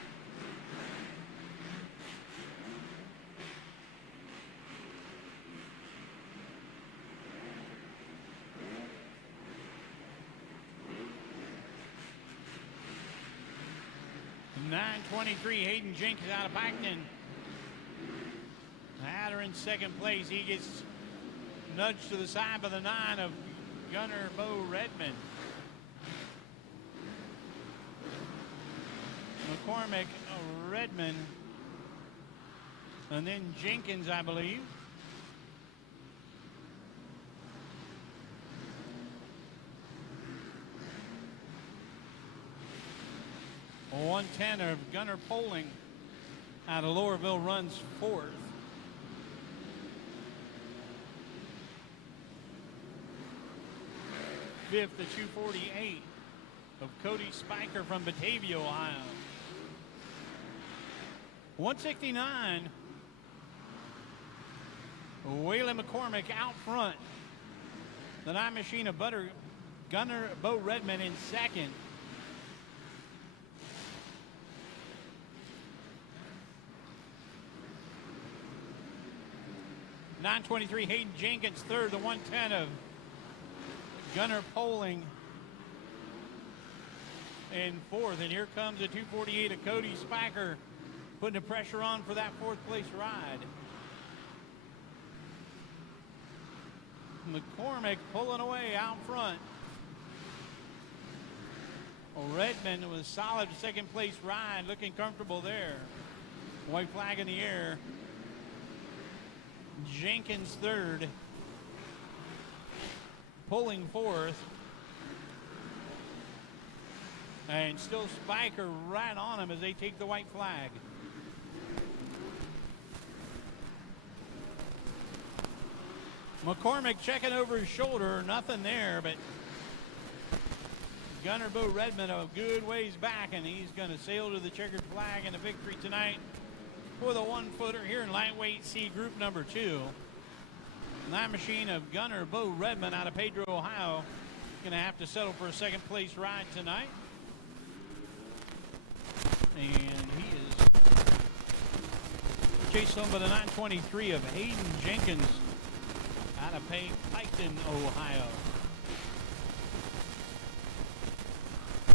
.923, Hayden Jenkins out of Piketon. Hatter in second place. He gets nudged to the side by the 9 of Gunnar Bo Redmond. McCormick, Redmond, and then Jenkins, I believe. Well, 110 of Gunnar Poling out of Lowerville runs 4th. Fifth, the 248 of Cody Spiker from Batavia, Ohio. 169, Waylon McCormick out front. The 9 machine of Gunnar Bo Redmond in second. .923, Hayden Jenkins third. The 110 of Gunnar Poling in fourth. And here comes the 248 of Cody Spiker, putting the pressure on for that 4th place ride. McCormick pulling away out front. Well, Redmond was solid 2nd place ride, looking comfortable there. White flag in the air. Jenkins 3rd. Pulling 4th. And still Spiker right on him as they take the white flag. McCormick checking over his shoulder, nothing there, but Gunnar Bo Redmond a good ways back, and he's going to sail to the checkered flag and a victory tonight for the 1-footer here in lightweight C, group number 2. 9 machine of Gunnar Bo Redmond out of Pedro, Ohio, going to have to settle for a 2nd place ride tonight. And he is chased on by the 923 of Hayden Jenkins out of Piketon, Ohio.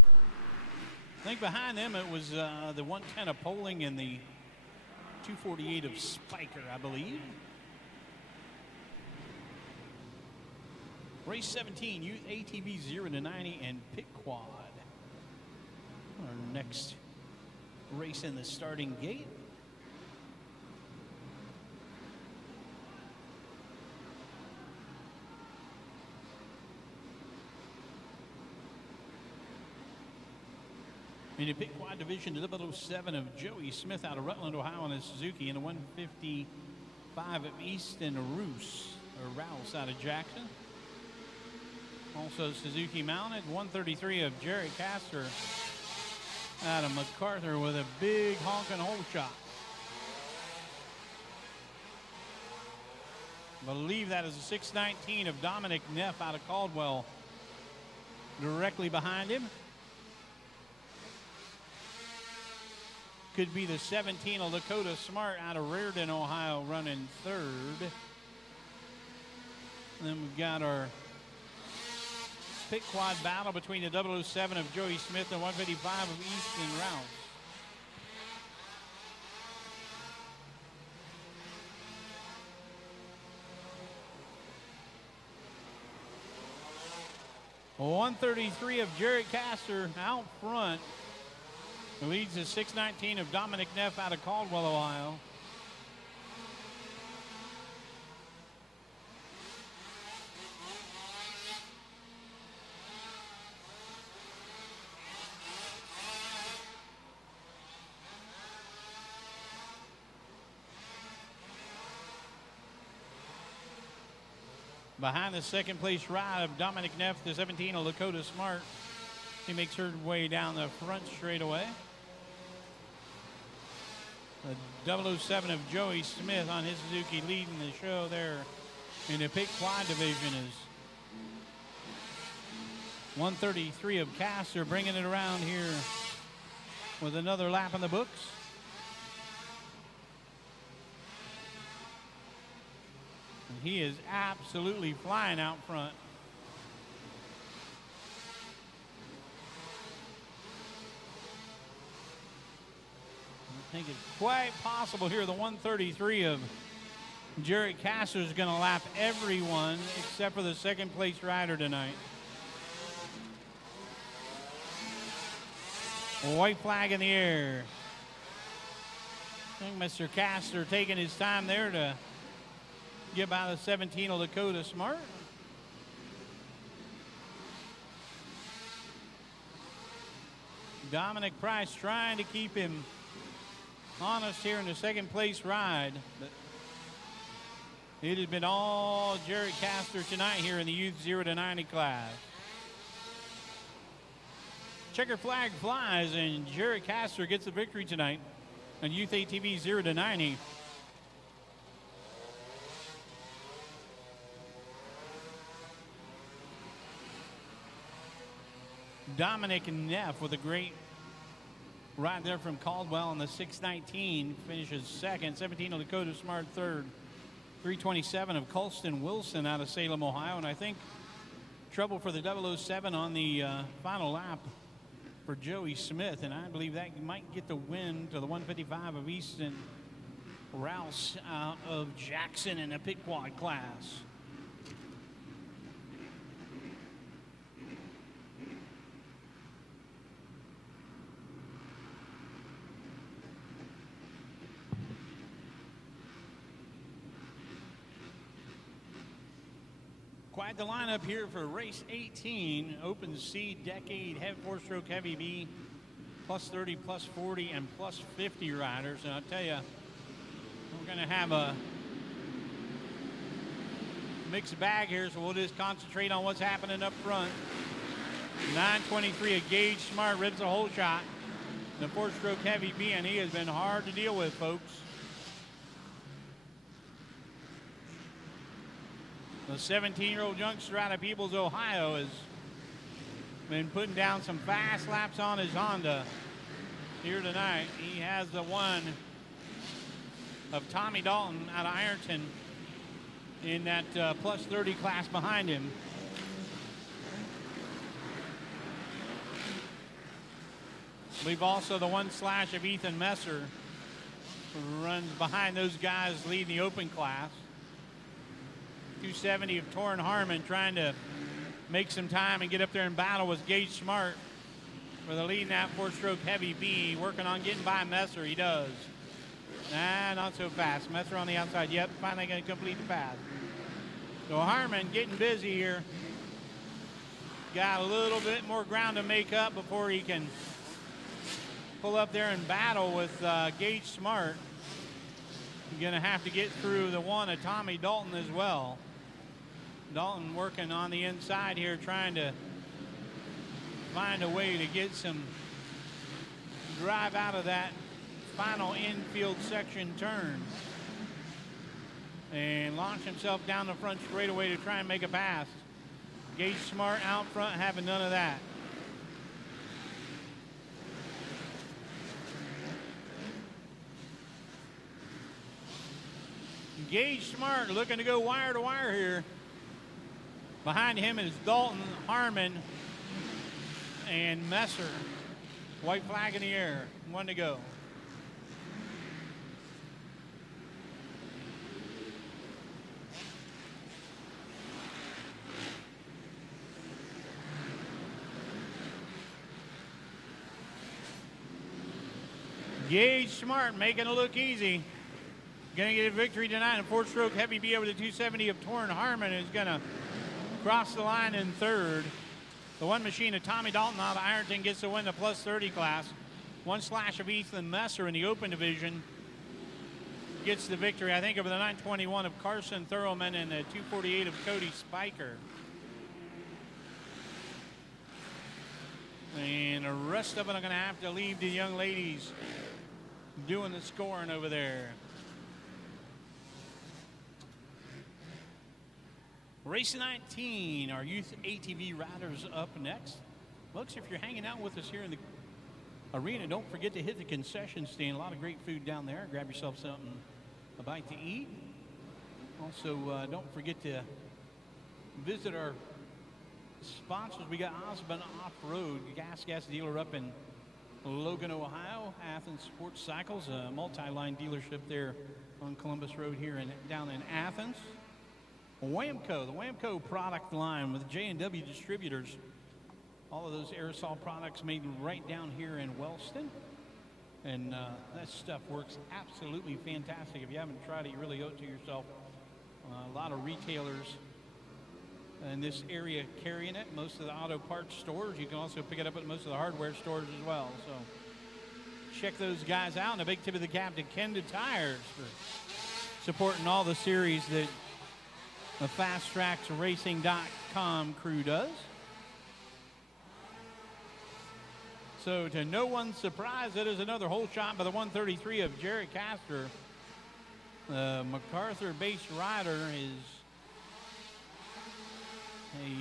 I think behind them it was the 110 of Poling and the 248 of Spiker, I believe. Race 17, Youth ATV 0 to 90 and Pit Quad. Our next race in the starting gate. In the Pit Quad division, the 007 of Joey Smith out of Rutland, Ohio, and a Suzuki, and the 155 of Easton Rouse out of Jackson. Also Suzuki mounted. 133 of Jerry Castor out of MacArthur with a big honking hole shot. I believe that is a 619 of Dominic Neff out of Caldwell directly behind him. Could be the 17 of Lakota Smart out of Reardon, Ohio, running 3rd. And then we've got our pit quad battle between the 007 of Joey Smith and 155 of Easton Rouse. Well, 133 of Jared Castor out front. Who leads the 619 of Dominic Neff out of Caldwell, Ohio. Behind the second place ride of Dominic Neff, the 17 of Lakota Smart. He makes her way down the front straightaway. The 007 of Joey Smith on his Suzuki leading the show there in the pit quad division is 133 of Castor bringing it around here with another lap in the books. And he is absolutely flying out front. I think it's quite possible here the 133 of Jared Castor is going to lap everyone except for the second place rider tonight. White flag in the air. I think Mr. Castor taking his time there to get by the 17 of Lakota Smart. Dominic Price trying to keep him honest here in the second place ride. But it has been all Jared Castor tonight here in the youth 0 to 90 class. Checker flag flies and Jared Castor gets the victory tonight on youth ATV 0 to 90. Dominic Neff with a great ride there from Caldwell on the 619 finishes second. 17 of Dakota Smart third. 327 of Colston Wilson out of Salem, Ohio. And I think trouble for the 007 on the final lap for Joey Smith. And I believe that might get the win to the 155 of Easton Rouse out of Jackson in the pit quad class. Quite the lineup here for race 18, Open C Decade, four-stroke Heavy B, plus 30, plus 40, and plus 50 riders. And I'll tell you, we're going to have a mixed bag here, so we'll just concentrate on what's happening up front. 923 of Gage Smart ribs a whole shot. The four-stroke Heavy B, and he has been hard to deal with, folks. The 17-year-old youngster out of Peebles, Ohio, has been putting down some fast laps on his Honda here tonight. He has the one of Tommy Dalton out of Ironton in that plus 30 class behind him. We've also the one slash of Ethan Messer, who runs behind those guys leading the open class. 270 of Torrin Harmon trying to make some time and get up there and battle with Gage Smart for the lead in that four-stroke Heavy B, working on getting by Messer. He does. Nah, not so fast. Messer on the outside. Yep, finally going to complete the pass. So Harmon getting busy here. Got a little bit more ground to make up before he can pull up there and battle with Gage Smart. You're going to have to get through the one of Tommy Dalton as well. Dalton working on the inside here, trying to find a way to get some drive out of that final infield section turn and launch himself down the front straightaway to try and make a pass. Gage Smart out front having none of that. Gage Smart looking to go wire to wire here. Behind him is Dalton, Harmon, and Messer. White flag in the air. 1 to go. Gage Smart making it look easy. Gonna get a victory tonight in 4-stroke heavy B over the 270 of Torrin Harmon is gonna cross the line in 3rd. The one machine of Tommy Dalton out of Ironton gets to win the plus 30 class. 1 slash of Ethan Messer in the open division gets the victory, I think, over the 921 of Carson Thurlman and the 248 of Cody Spiker. And the rest of it are gonna have to leave the young ladies doing the scoring over there. Race 19, our youth ATV riders up next. Folks, if you're hanging out with us here in the arena, don't forget to hit the concession stand. A lot of great food down there. Grab yourself something, a bite to eat. Also, don't forget to visit our sponsors. We got Osborne Off-Road, gas dealer up in Logan, Ohio. Athens Sports Cycles, a multi-line dealership there on Columbus Road here down in Athens. Whamco, the Whamco product line with J&W distributors. All of those aerosol products made right down here in Wellston. And that stuff works absolutely fantastic. If you haven't tried it, you really owe it to yourself. A lot of retailers in this area carrying it. Most of the auto parts stores. You can also pick it up at most of the hardware stores as well. So check those guys out. And a big tip of the cap to Kenda Tires for supporting all the series that the FastTracksRacing.com crew does. So to no one's surprise, it is another hole shot by the 133 of Jarrett Castor. The MacArthur-based rider is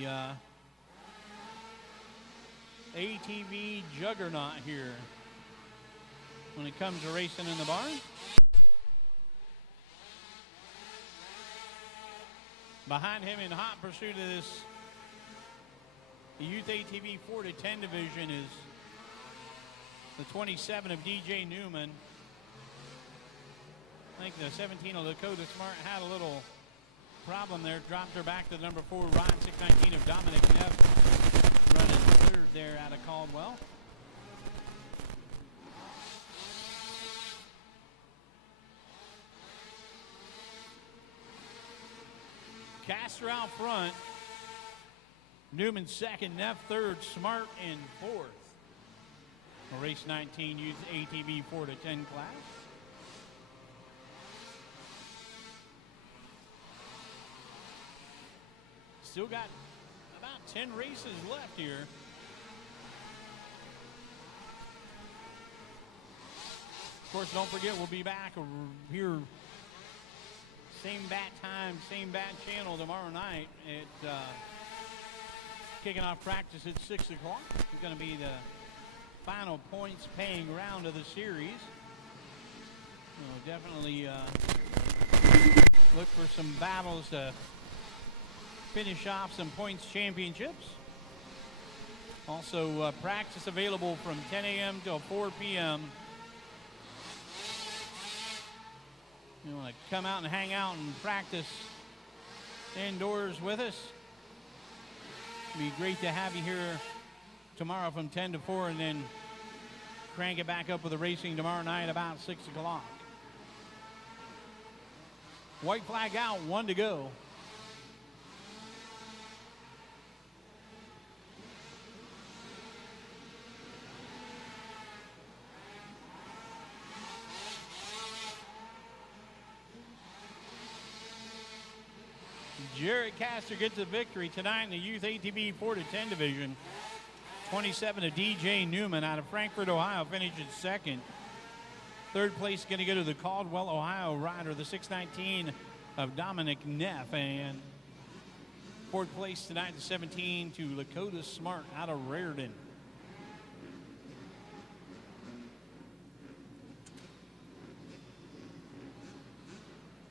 a ATV juggernaut here when it comes to racing in the barn. Behind him in hot pursuit of this, the youth ATV 4 to 10 division is the 27 of DJ Newman. I think the 17 of Dakota Smart had a little problem there. Dropped her back to the number 4 ride. 619 of Dominic Neff running 3rd there out of Caldwell. Castor out front. Newman 2nd, Neff 3rd, Smart in 4th. Race 19 youth ATV 4 to 10 class. Still got about 10 races left here. Of course, don't forget, we'll be back here same bat time, same bat channel tomorrow night at kicking off practice at 6 o'clock. It's going to be the final points paying round of the series. So definitely look for some battles to finish off some points championships. Also practice available from 10 a.m. till 4 p.m. You want to come out and hang out and practice indoors with us? It'd be great to have you here tomorrow from 10 to 4 and then crank it back up with the racing tomorrow night about 6 o'clock. White flag out, 1 to go. Jarrett Castor gets the victory tonight in the youth ATV 4 to 10 division. 27 of DJ Newman out of Frankfort, Ohio, finishes 2nd. 3rd place going to go to the Caldwell, Ohio rider, the 619 of Dominic Neff. And 4th place tonight, the 17 to Lakota Smart out of Raritan.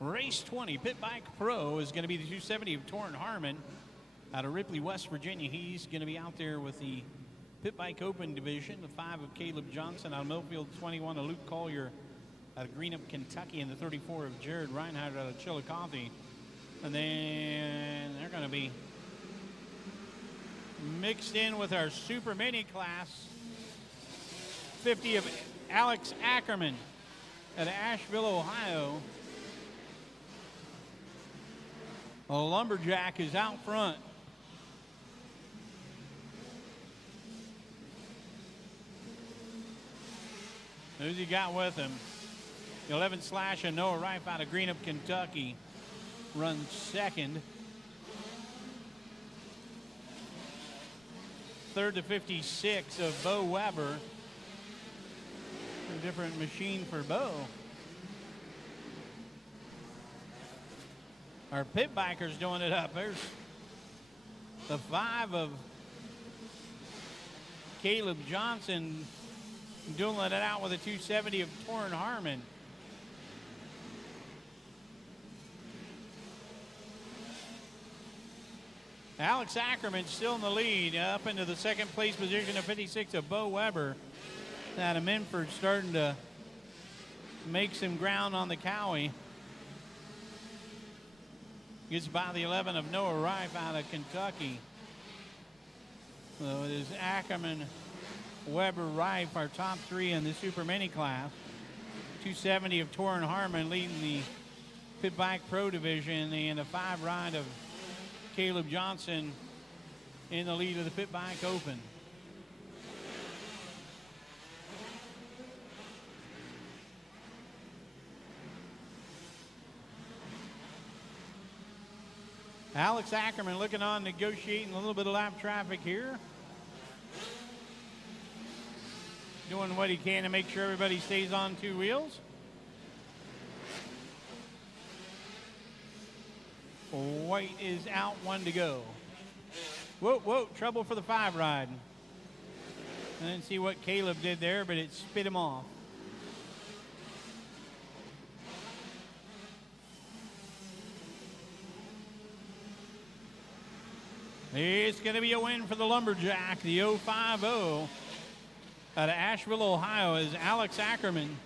Race 20, Pit Bike Pro, is going to be the 270 of Torrin Harmon. out of Ripley, West Virginia. He's going to be out there with the Pit Bike Open division. The 5 of Caleb Johnson out of Millfield, 21 of Luke Collier out of Greenup, Kentucky, and the 34 of Jared Reinhardt out of Chillicothe. And then they're going to be mixed in with our super mini class. 50 of Alex Ackerman out of Asheville, Ohio. A lumberjack is out front. Who's he got with him? 11 Slash and Noah Rife out of Greenup, Kentucky runs second. Third to 56 of Bo Weber. A different machine for Bo. Our pit bikers doing it up. There's the 5 of Caleb Johnson dueling it out with a 270 of Torrin Harmon. Alex Ackerman still in the lead, up into the second place position of 56 of Bo Weber. Out of Minford starting to make some ground on the Cowie. Gets by the 11 of Noah Rife out of Kentucky. So it is Ackerman, Weber, Rife, our top 3 in the Super Mini class. 270 of Torrin Harmon leading the Pit Bike Pro division, and a 5 ride of Caleb Johnson in the lead of the Pit Bike Open. Alex Ackerman looking on, negotiating a little bit of lap traffic here. Doing what he can to make sure everybody stays on 2 wheels. White is out, 1 to go. Whoa, trouble for the 5 ride. I didn't see what Caleb did there, but it spit him off. It's going to be a win for the Lumberjack. The 050 out of Asheville, Ohio is Alex Ackerman.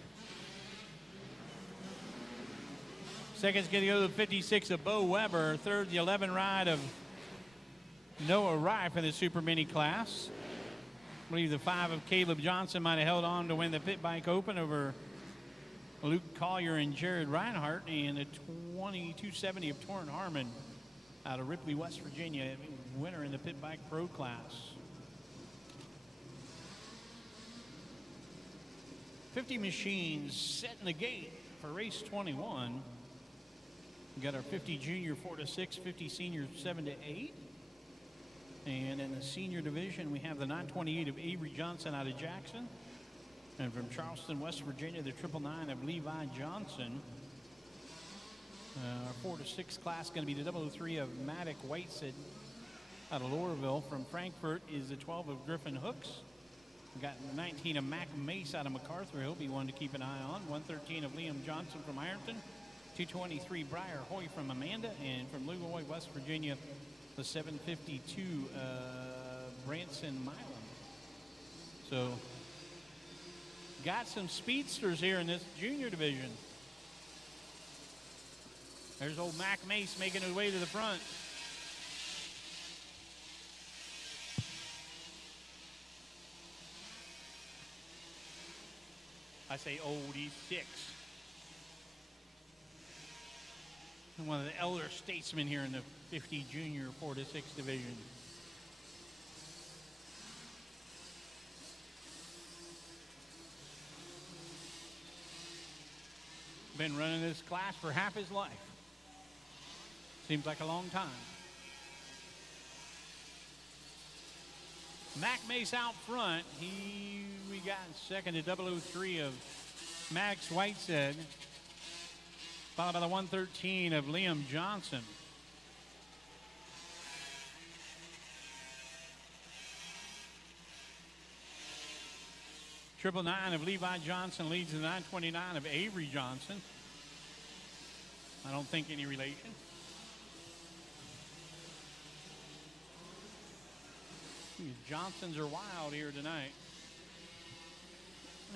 Second's going to go to the 56 of Bo Weber. Third, the 11 ride of Noah Rife in the Super Mini class. I believe the 5 of Caleb Johnson might have held on to win the Pit Bike Open over Luke Collier and Jared Reinhardt, and the 2270 of Torrin Harmon out of Ripley, West Virginia, winner in the Pit Bike Pro class. 50 machines setting the gate for race 21. We got our 50 junior 4 to 6, 50 senior 7 to 8. And in the senior division, we have the 928 of Avery Johnson out of Jackson. And from Charleston, West Virginia, the 999 of Levi Johnson. Our 4 to 6 class going to be the 003 of Maddock Whitesid out of Laurelville. From Frankfurt is the 12 of Griffin Hooks. We got 19 of Mac Mace out of MacArthur. He'll be one to keep an eye on. 113 of Liam Johnson from Ironton. 223 Briar Hoy from Amanda. And from Leroy, West Virginia, the 752 Branson Milam. So got some speedsters here in this junior division. There's old Mac Mace making his way to the front. I say old, he's 6. One of the elder statesmen here in the 50 junior 4 to 6 division. Been running this class for half his life. Seems like a long time. Mac Mace out front. We got second to 003 of Max Whitesid. Followed by the 113 of Liam Johnson. Triple 9 of Levi Johnson leads the 929 of Avery Johnson. I don't think any relation. These Johnsons are wild here tonight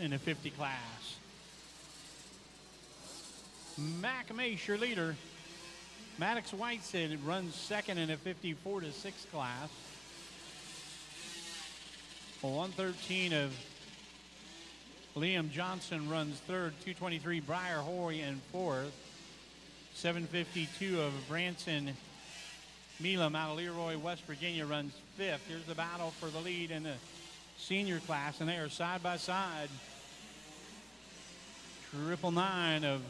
in the 50 class. Mac Mace, your leader. Maddox Whiteside runs second in a 54-6 class. 113 of Liam Johnson runs third. 223 Briar Hoy in fourth. 752 of Branson Milam out of Leroy, West Virginia runs fifth. Here's the battle for the lead in the senior class, and they are side by side. 999 of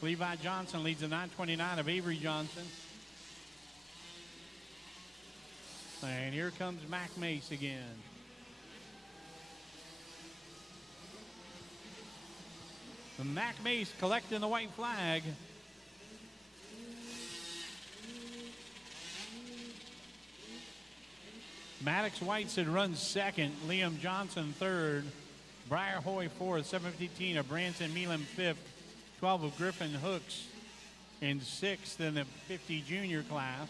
Levi Johnson leads the 929 of Avery Johnson. And here comes Mac Mace again. The Mac Mace collecting the white flag. Maddox Whiteside runs second. Liam Johnson third. Briar Hoy fourth. 715 of Branson Milam fifth. 12 of Griffin Hooks in sixth in the 50 junior class.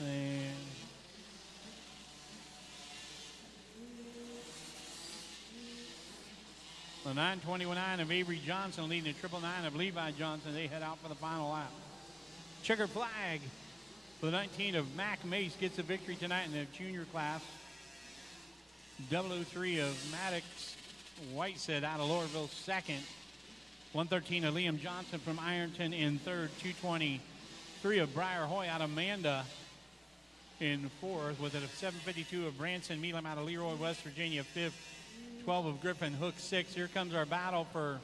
And the 929 of Avery Johnson leading the 999 of Levi Johnson. They head out for the final lap. Checker flag for the 19 of Mac Mace gets a victory tonight in the junior class. 003 of Maddox Whiteside out of Lowerville second. 113 of Liam Johnson from Ironton in third. 223 of Briar Hoy out of Amanda in fourth, with a 752 of Branson Milam out of Leroy, West Virginia fifth. 12 of Griffin Hook sixth. Here comes our battle for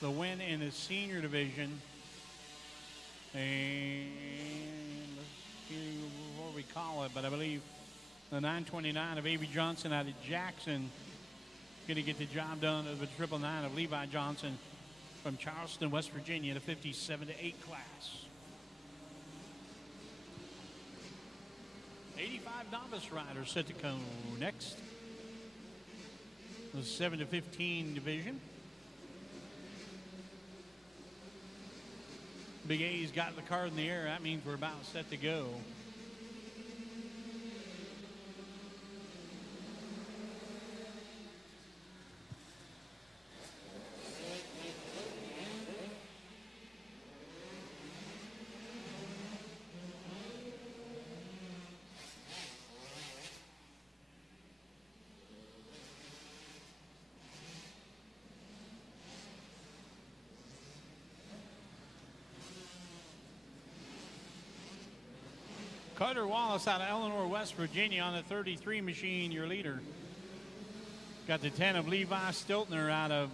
the win in the senior division. And let's see what we call it, but I believe the 929 of Avery Johnson out of Jackson going to get the job done of the 999 of Levi Johnson from Charleston, West Virginia, the 57-8 class. 85 novice riders set to go next. The 7-15 division. Big A's got the card in the air. That means we're about set to go. Carter Wallace out of Eleanor, West Virginia on the 33 machine, your leader. Got the 10 of Levi Stiltner out of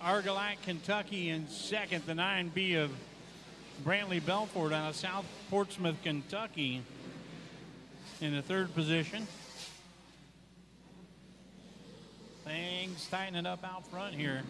Argolac, Kentucky in second. The 9B of Brantley Belfort out of South Portsmouth, Kentucky in the third position. Things tightening up out front here.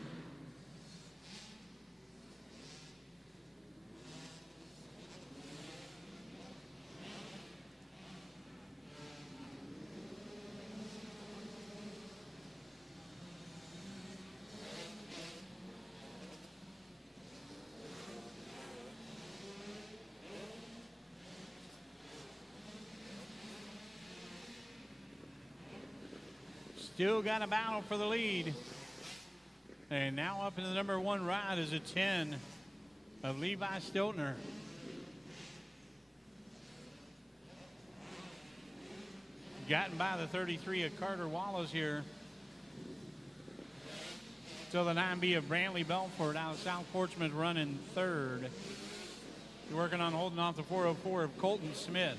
Still got a battle for the lead. And now up in the number one ride is a 10 of Levi Stiltner. Gotten by the 33 of Carter Wallace here. So the 9B of Brantley Belfort out of South Portsmouth running third. He's working on holding off the 404 of Colton Smith.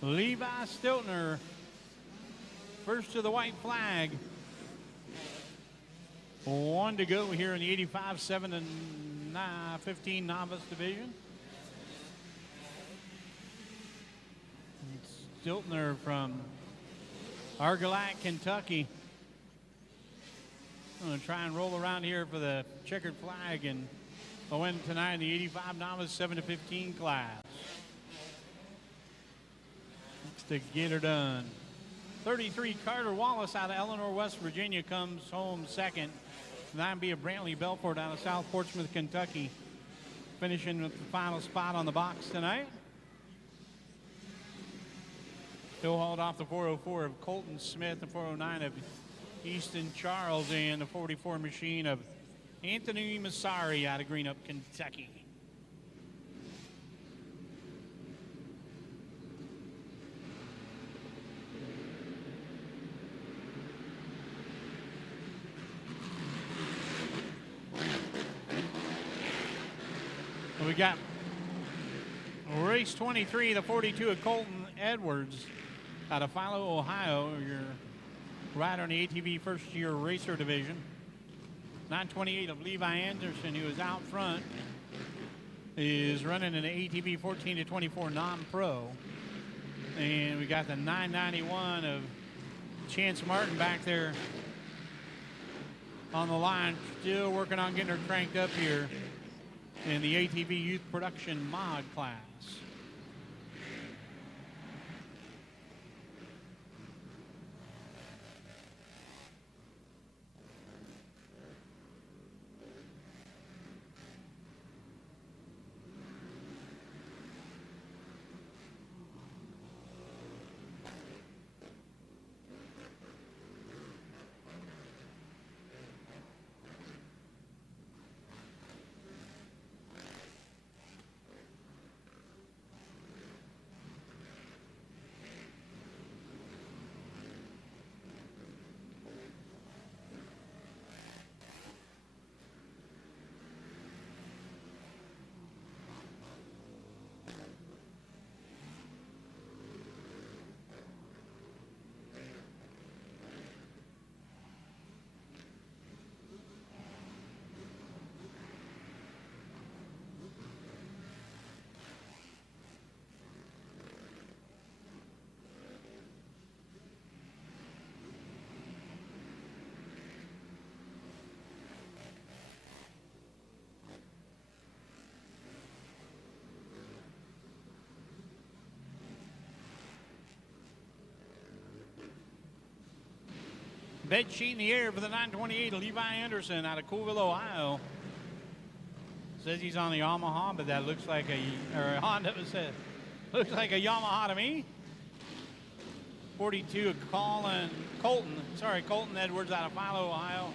Levi Stiltner, first to the white flag. 1 to go here in the 85, 7-15 novice division. Stiltner from Argolac, Kentucky. I'm going to try and roll around here for the checkered flag and a win tonight in the 85 novice 7 to 15 class. Looks to get her done. 33 Carter Wallace out of Eleanor, West Virginia comes home second. 9B of Brantley Belfort out of South Portsmouth, Kentucky, finishing with the final spot on the box tonight. Still hauled off the 404 of Colton Smith, the 409 of Easton Charles, and the 44 machine of Anthony Massari out of Greenup, Kentucky. We got race 23, the 42 of Colton Edwards out of Philo, Ohio, your rider in the ATV first year racer division. 928 of Levi Anderson, who is out front, is running an ATV 14 to 24 non-pro. And we got the 991 of Chance Martin back there on the line, still working on getting her cranked up here in the ATV Youth Production Mod class. Bed sheet in the air for the 928 of Levi Anderson out of Coolville, Ohio. Says he's on the Yamaha, but that looks like a Honda. Looks like a Yamaha to me. 42 of Colton Edwards out of Philo, Ohio.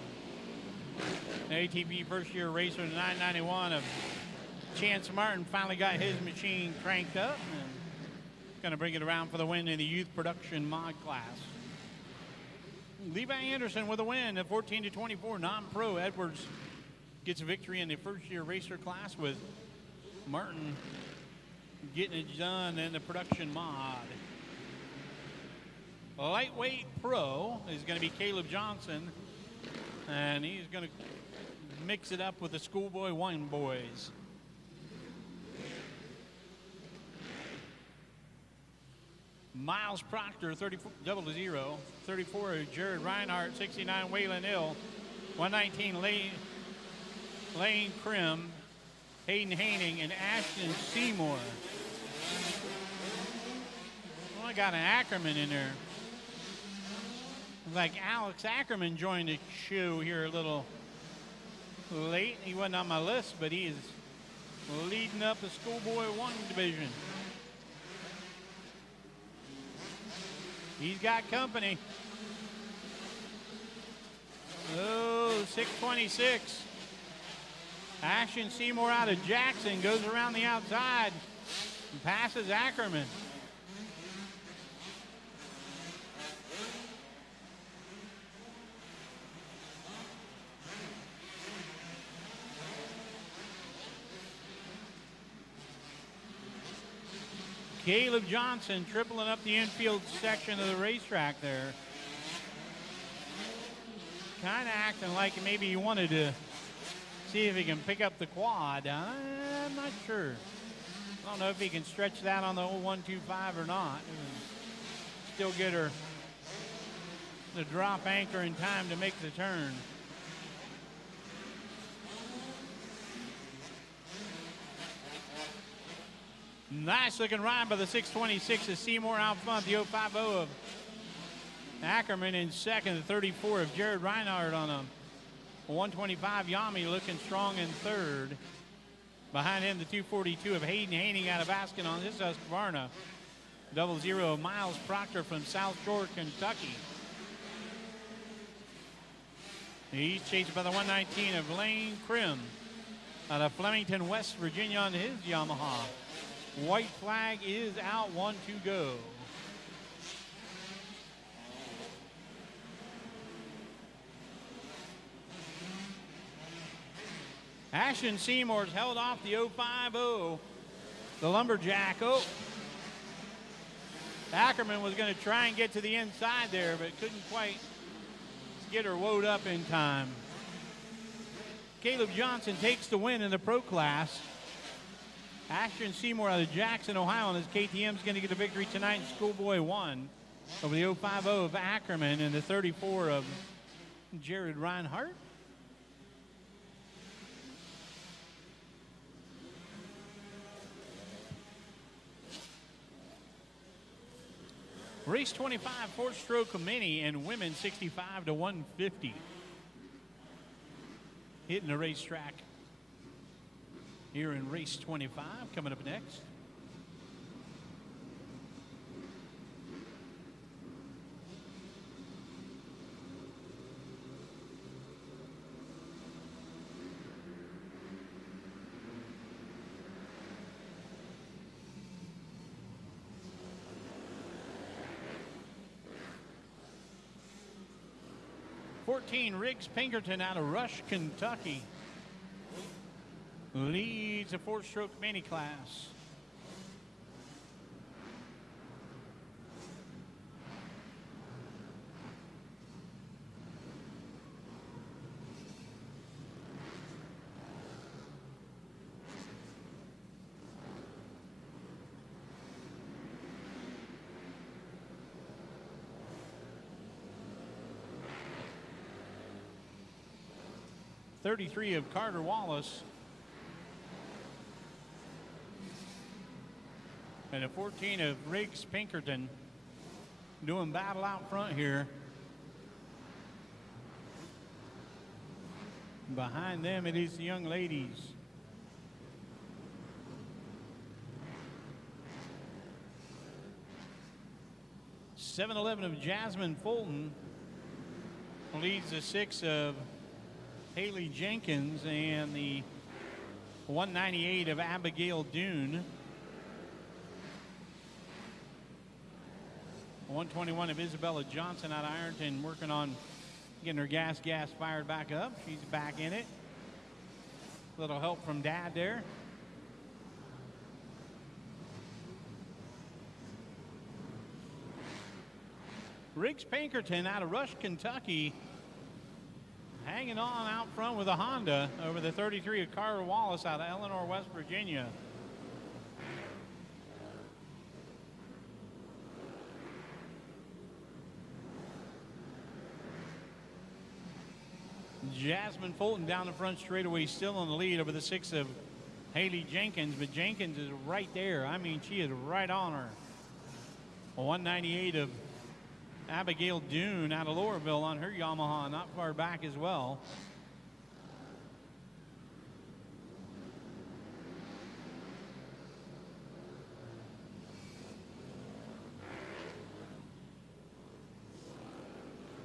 An ATV first year racer, the 991 of Chance Martin finally got his machine cranked up and going to bring it around for the win in the youth production mod class. Levi Anderson with a win at 14 to 24 non-pro. Edwards gets a victory in the first year racer class with Martin getting it done in the production mod. Lightweight pro is going to be Caleb Johnson, and he's going to mix it up with the Schoolboy One boys. Miles Proctor, 34, 34, Jared Reinhardt, 69, Waylon Hill, 119, Lane Krim, Hayden Haining, and Ashton Seymour. Well, I got an Ackerman in there. Like Alex Ackerman joined the show here a little late. He wasn't on my list, but he is leading up the Schoolboy One division. He's got company. Oh, 626. Ashton Seymour out of Jackson goes around the outside and passes Ackerman. Caleb Johnson tripling up the infield section of the racetrack there. Kind of acting like maybe he wanted to see if he can pick up the quad. I'm not sure. I don't know if he can stretch that on the old 125 or not. Still get her the drop anchor in time to make the turn. Nice looking ride by the 626 of Seymour out front. The 050 of Ackerman in second. The 34 of Jared Reinhardt on a 125. Yami looking strong in third. Behind him, the 242 of Hayden Haney out of Baskin on this Husqvarna. 00 of Miles Proctor from South Shore, Kentucky. He's chased by the 119 of Lane Krim out of Flemington, West Virginia on his Yamaha. White flag is out, 1 to go. Ashton Seymour's held off the 050, the Lumberjack. Oh, Ackerman was going to try and get to the inside there, but couldn't quite get her woed up in time. Caleb Johnson takes the win in the pro class. Ashton Seymour out of Jackson, Ohio, and his KTM is going to get a victory tonight in Schoolboy 1 over the 050 of Ackerman and the 34 of Jared Reinhardt. Race 25, four-stroke mini and women 65 to 150. Hitting the racetrack here in race 25. Coming up next. Riggs Pinkerton out of Rush, Kentucky, leads a four-stroke mini class. .33 of Carter Wallace and a 14 of Riggs Pinkerton doing battle out front here. Behind them it is the young ladies. .711 of Jasmine Fulton leads the 6 of Haley Jenkins and the 198 of Abigail Dune. 121 of Isabella Johnson out of Ironton, working on getting her gas fired back up. She's back in it. Little help from Dad there. Riggs Pinkerton out of Rush, Kentucky, hanging on out front with a Honda over the 33 of Carter Wallace out of Eleanor, West Virginia. Jasmine Fulton down the front straightaway, still on the lead over the 6 of Haley Jenkins, but Jenkins is right there. I mean, she is right on her. A 198 of Abigail Dune out of Lowerville on her Yamaha, not far back as well.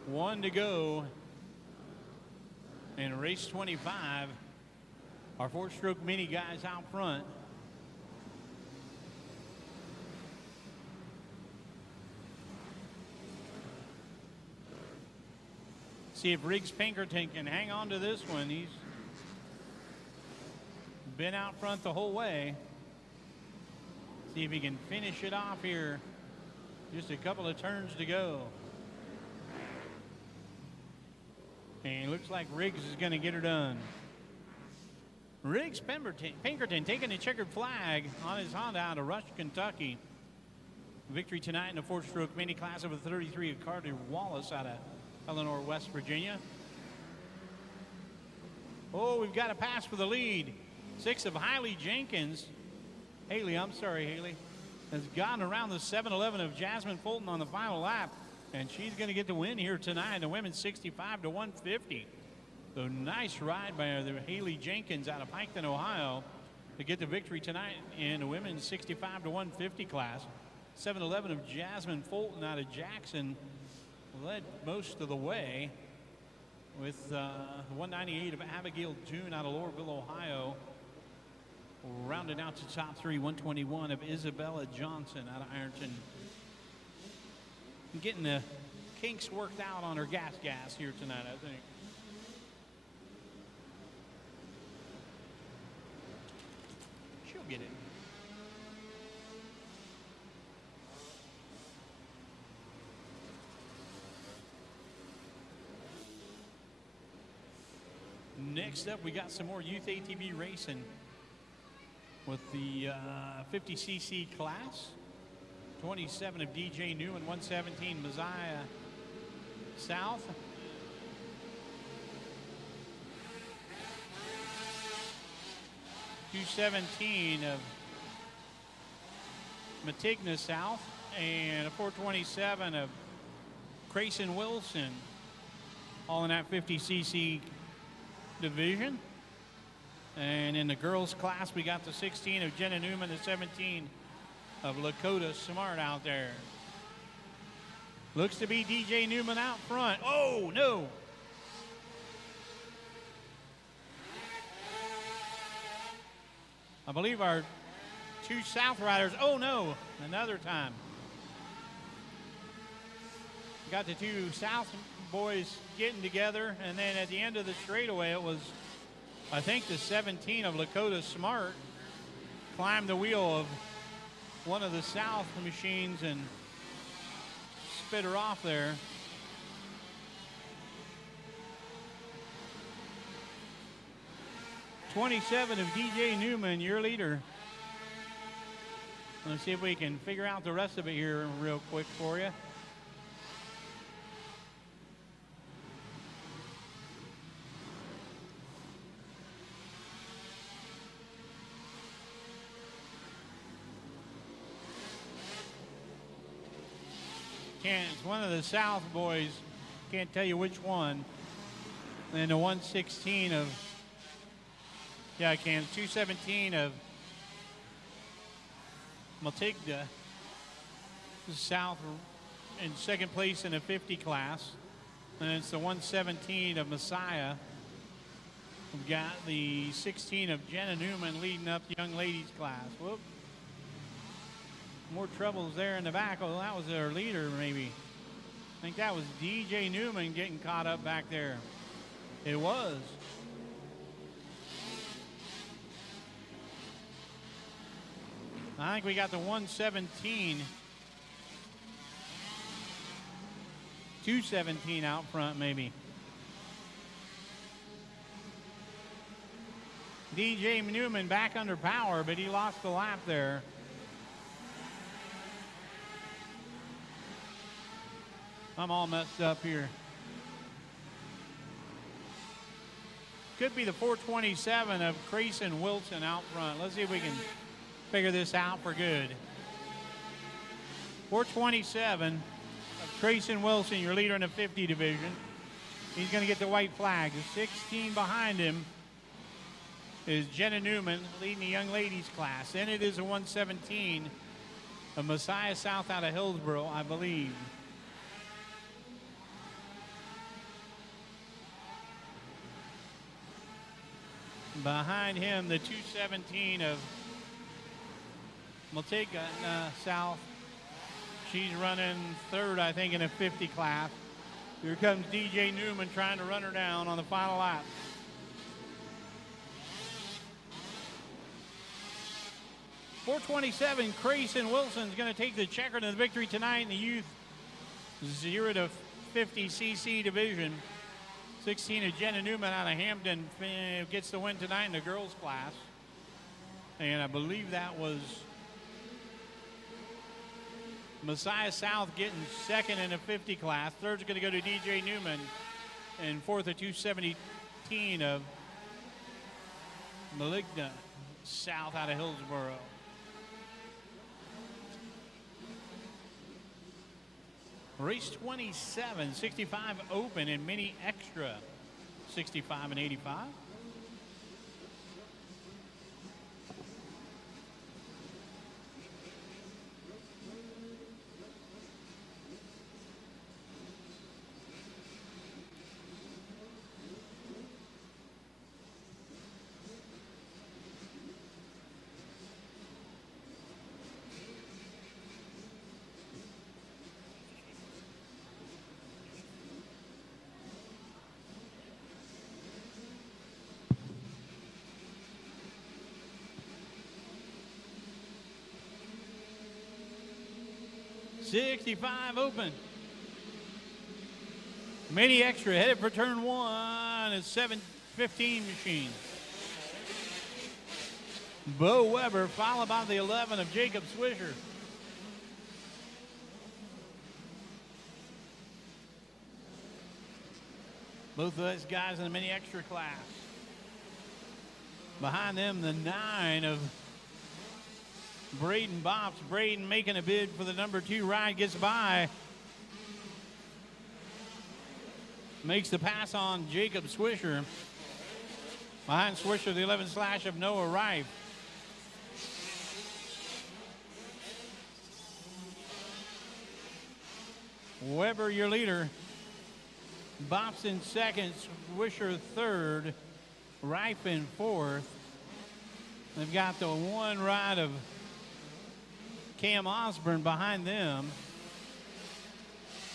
One to go in race 25. Our four-stroke mini guys out front. See if Riggs Pinkerton can hang on to this one. He's been out front the whole way. See if he can finish it off here. Just a couple of turns to go. And it looks like Riggs is going to get her done. Riggs Pinkerton taking the checkered flag on his Honda out of Rush, Kentucky. Victory tonight in the four-stroke mini class over the 33 of Carter Wallace out of Eleanor, West Virginia. Oh, we've got a pass for the lead. 6 of Haley Jenkins Haley, has gotten around the 7-11 of Jasmine Fulton on the final lap, and she's going to get the win here tonight in the women's 65 to 150. So nice ride by the Haley Jenkins out of Piketon, Ohio, to get the victory tonight in the women's 65 to 150 class. 7-11 of Jasmine Fulton out of Jackson led most of the way, with 198 of Abigail June out of Lorville, Ohio. Rounding out to top three, 121 of Isabella Johnson out of Ironton. Getting the kinks worked out on her gas here tonight, I think. She'll get it. Next up, we got some more youth ATV racing with the 50cc class. 27 of DJ Newman, 117 Messiah South. .217 of Matigna South, and a 427 of Grayson Wilson, all in that 50cc division. And in the girls class, we got the 16 of Jenna Newman, the 17 of Lakota Smart out there. Looks to be DJ Newman out front. Oh, no. I believe our two South riders, oh no, another time. Got the two South boys getting together, and then at the end of the straightaway, it was, I think, the 17 of Lakota Smart climbed the wheel of one of the South machines and spit her off there. .27 of DJ Newman, your leader. Let's see if we can figure out the rest of it here real quick for you. It's one of the South boys, can't tell you which one. And the 116 of, yeah, I can, 217 of Matigda South in second place in the 50 class. And it's the 117 of Messiah. We've got the 16 of Jenna Newman leading up the young ladies class. Whoop. More troubles there in the back. Oh, that was their leader, maybe. I think that was DJ Newman getting caught up back there. It was. I think we got the 117. 217 out front, maybe. DJ Newman back under power, but he lost the lap there. I'm all messed up here. Could be the 427 of Grayson Wilson out front. Let's see if we can figure this out for good. 427 of Grayson Wilson, your leader in the 50 division. He's going to get the white flag. The 16 behind him is Jenna Newman leading the young ladies class. Then it is a 117 of Messiah South out of Hillsboro, I believe. Behind him, the 217 of Matigna South. She's running third, I think, in a 50 class. Here comes DJ Newman trying to run her down on the final lap. .427, Grayson Wilson's going to take the checker to the victory tonight in the youth 0 to 50 cc division. 16 of Jenna Newman out of Hampton gets the win tonight in the girls class. And I believe that was Messiah South getting second in the 50 class. Third's going to go to DJ Newman. And fourth, a 217 of Maligna South out of Hillsboro. Race 27, 65 open and mini extra, 65 and 85. '65 open. Mini extra headed for turn one. It's 7:15 machine. Bo Weber followed by the 11 of Jacob Swisher. Both of those guys in the mini extra class. Behind them, the 9 of Braden Bops. Braden making a bid for the number 2 ride, gets by. Makes the pass on Jacob Swisher. Behind Swisher, the 11 slash of Noah Rife. Weber, your leader. Bops in second, Swisher third, Rife in fourth. They've got the 1 ride of Cam Osborne behind them.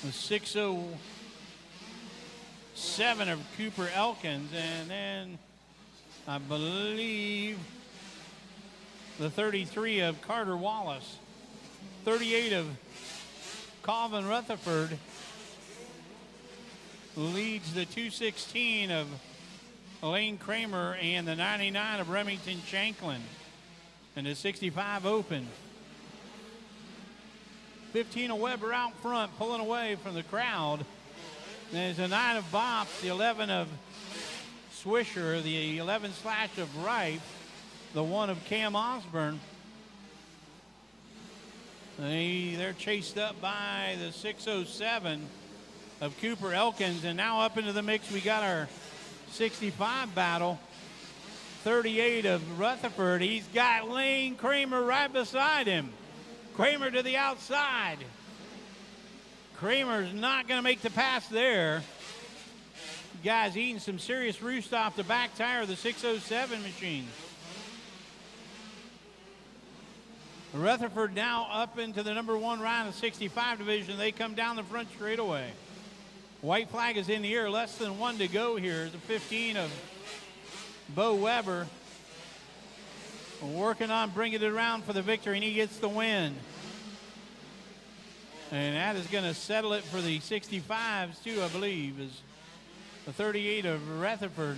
The 607 of Cooper Elkins, and then I believe the 33 of Carter Wallace. 38 of Calvin Rutherford leads the 216 of Elaine Kramer and the 99 of Remington Shanklin. And the 65 open. 15 of Weber out front, pulling away from the crowd. There's a 9 of Bops, the 11 of Swisher, the 11 slash of Rife, the 1 of Cam Osborne. They're chased up by the 607 of Cooper Elkins, and now up into the mix we got our 65 battle. 38 of Rutherford. He's got Lane Kramer right beside him. Kramer to the outside. Kramer's not going to make the pass there. Guy's eating some serious roost off the back tire of the 607 machine. Rutherford now up into the number 1 ride of the 65 division. They come down the front straightaway. White flag is in the air. Less than 1 to go here. The 15 of Bo Weber. Working on bringing it around for the victory, and he gets the win. And that is going to settle it for the 65s too, I believe, is the 38 of Rutherford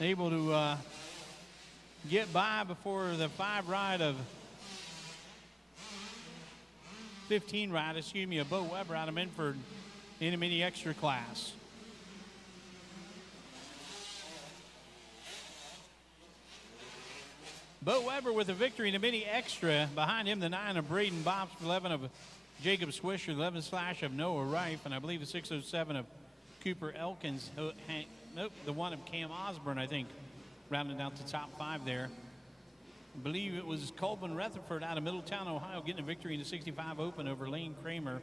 able to get by before the 5 ride of 15 ride, of Bo Weber out of Minford in a mini extra class. Bo Weber with a victory in a mini extra. Behind him, the 9 of Braden Bops, 11 of Jacob Swisher, 11 slash of Noah Rife, and I believe the 607 of Cooper Elkins. Nope, the 1 of Cam Osborne, I think, rounding out the top 5 there. I believe it was Colvin Rutherford out of Middletown, Ohio, getting a victory in the 65 open over Lane Kramer,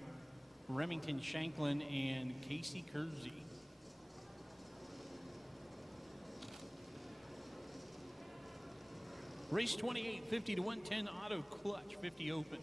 Remington Shanklin, and Casey Kersey. Race 28, 50 to 110 auto clutch, 50 open.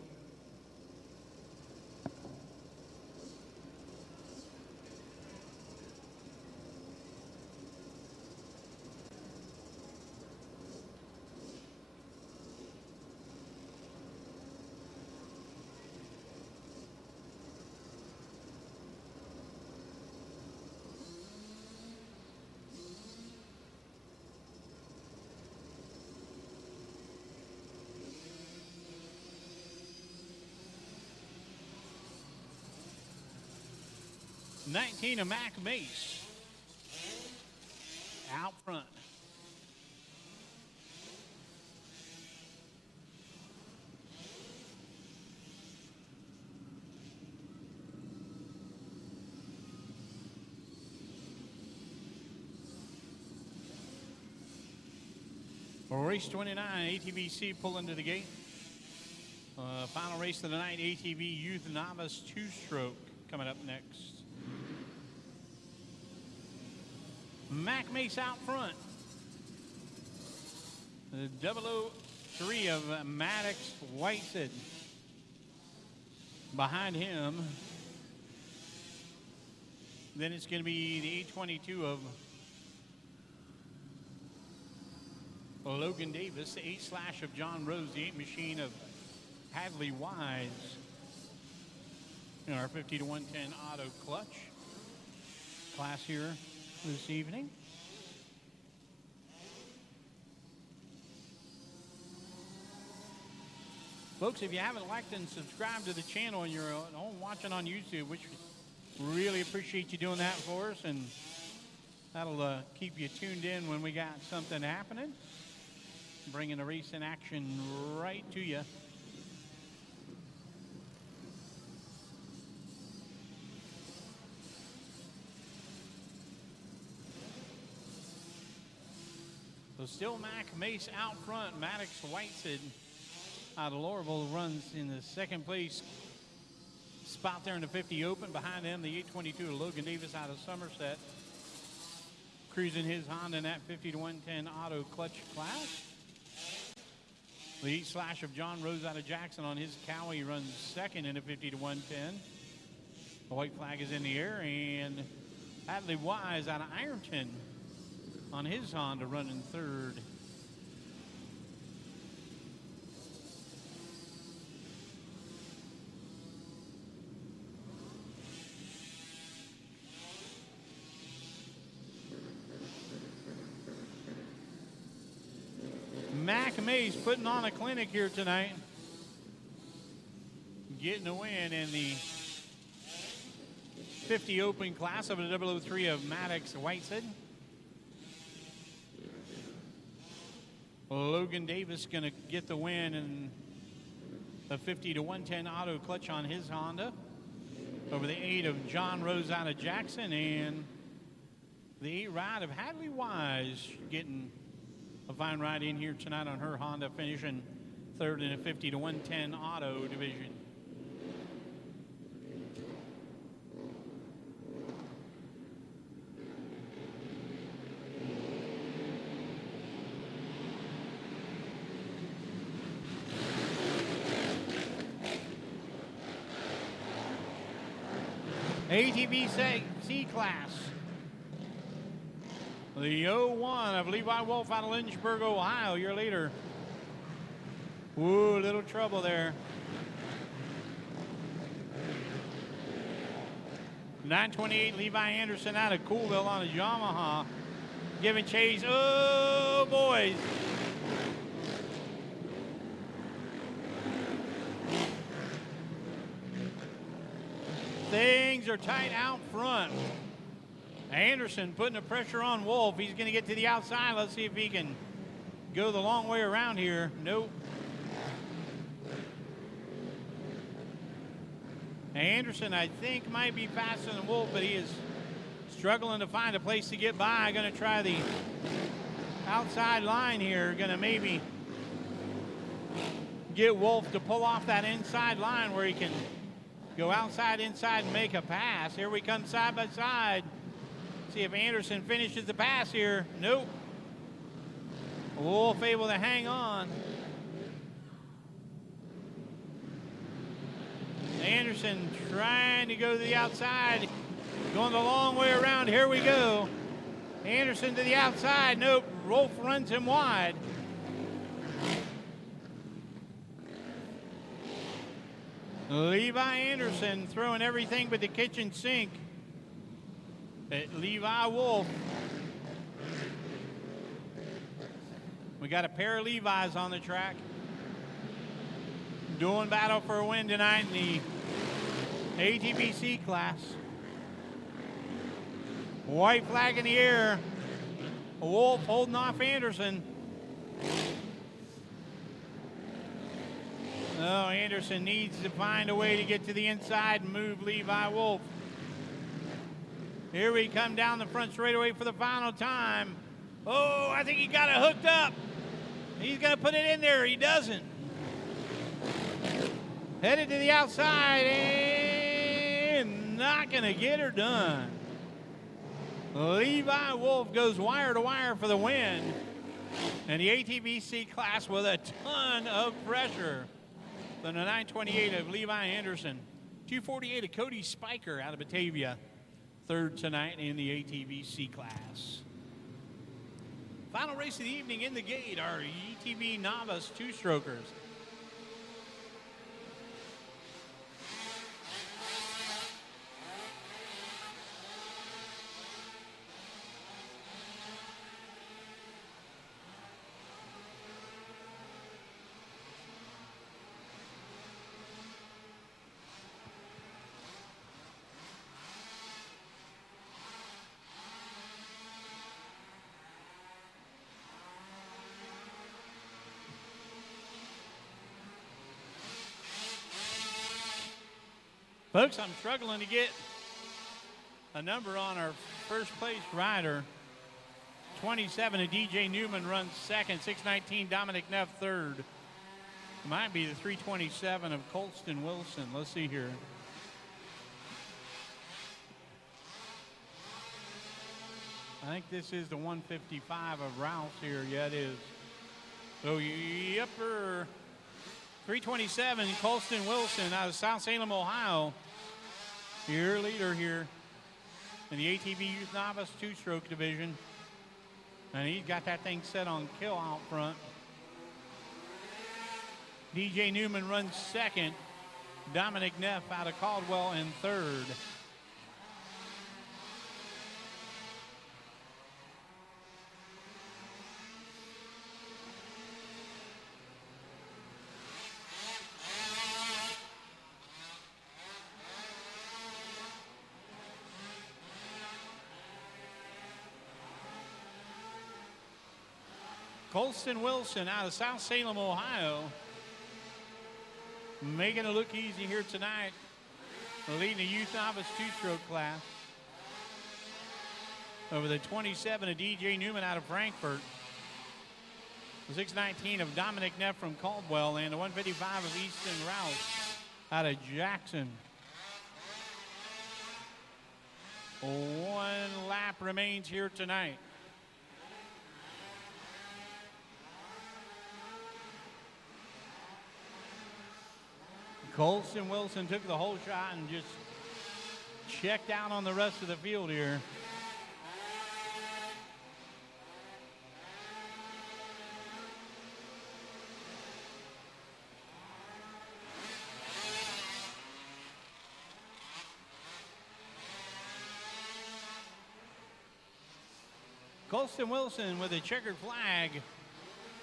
'19 of Mac Mace out front. Race 29, ATVC pulling to the gate. Final race of the night, ATV Youth Novice 2-stroke coming up next. Mac Mace out front. The 003 of Maddox Whitesid. Behind him, then it's going to be the 822 of Logan Davis, the 8 of John Rose, the 8 machine of Hadley Wise in our 50 to 110 auto clutch class here this evening. Folks, if you haven't liked and subscribed to the channel and you're at home watching on YouTube, which really appreciate you doing that for us, and that'll keep you tuned in when we got something happening, bringing the race in action right to you. So still Mac Mace out front. Maddox Whitesid out of Lorville runs in the second place spot there in the 50 open. Behind him, the 822 of Logan Davis out of Somerset, cruising his Honda in that 50 to 110 auto clutch class. The 8 of John Rose out of Jackson on his Cowie runs second in the 50 to 110. The white flag is in the air, and Hadley Wise out of Ironton on his Honda running third. Mac Mace putting on a clinic here tonight, getting a win in the 50 open class of the 003 of Maddox Whitesid. Logan Davis going to get the win in the 50 to 110 auto clutch on his Honda over the 8 of John Rose out of Jackson, and the 8 ride of Hadley Wise getting a fine ride in here tonight on her Honda, finishing third in the 50 to 110 auto division. ATV C class. The 01 of Levi Wolf out of Lynchburg, Ohio, your leader. Ooh, little trouble there. 928 Levi Anderson out of Coolville on a Yamaha, giving chase. Oh, boys. Things are tight out front. Anderson putting the pressure on Wolf. He's going to get to the outside. Let's see if he can go the long way around here. Nope. Anderson, I think, might be faster than Wolf, but he is struggling to find a place to get by. Going to try the outside line here. Going to maybe get Wolf to pull off that inside line where he can go outside, inside, and make a pass. Here we come side by side. See if Anderson finishes the pass here. Nope. Wolf able to hang on. Anderson trying to go to the outside. Going the long way around. Here we go. Anderson to the outside. Nope. Wolf runs him wide. Levi Anderson throwing everything but the kitchen sink at Levi Wolf. We got a pair of Levi's on the track doing battle for a win tonight in the ATVC class. White flag in the air. Wolf holding off Anderson. Oh, Anderson needs to find a way to get to the inside and move Levi Wolf. Here we come down the front straightaway for the final time. Oh, I think he got it hooked up. He's going to put it in there. He doesn't. Headed to the outside and not going to get her done. Levi Wolf goes wire to wire for the win. And the ATVC class with a ton of pressure. Then the 928 of Levi Henderson. 248 of Cody Spiker out of Batavia. Third tonight in the ATVC class. Final race of the evening in the gate, our ATV Novice two-strokers. Folks, I'm struggling to get a number on our first place rider. 27 of DJ Newman runs second. 619 Dominic Neff third. Might be the 327 of Colston Wilson. Let's see here. I think this is the 155 of Rouse here. Yeah, it is. So, yepper. 327, Colston Wilson out of South Salem, Ohio. Your leader here in the ATV Youth Novice two-stroke division. And he's got that thing set on kill out front. DJ Newman runs second. Dominic Neff out of Caldwell in third. Colston Wilson out of South Salem, Ohio. Making it look easy here tonight. Leading the Youth Novice two-stroke class. Over the 27 of DJ Newman out of Frankfurt. The 619 of Dominic Neff from Caldwell. And the 155 of Easton Rouse out of Jackson. 1 lap remains here tonight. Colston Wilson took the whole shot and just checked out on the rest of the field here. Colston Wilson with a checkered flag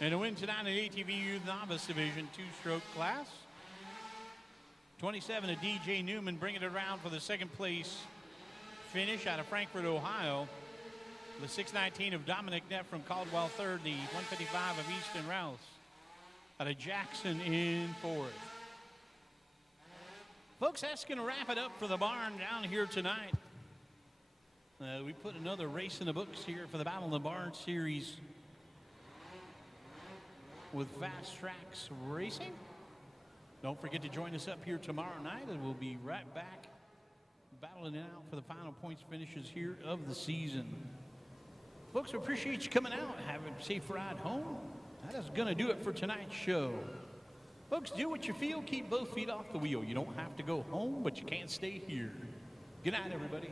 and a win tonight in the ATV Youth Novice Division two-stroke class. 27 of DJ Newman bringing it around for the second place finish out of Frankfurt, Ohio. The 619 of Dominic Neff from Caldwell third. The 155 of Easton Rouse out of Jackson in fourth. Folks, that's going to wrap it up for the barn down here tonight. We put another race in the books here for the Battle in the Barn series with Fast Traxx Racing. Don't forget to join us up here tomorrow night, and we'll be right back battling it out for the final points finishes here of the season. Folks, we appreciate you coming out. Have a safe ride home. That is going to do it for tonight's show. Folks, do what you feel. Keep both feet off the wheel. You don't have to go home, but you can't stay here. Good night, everybody.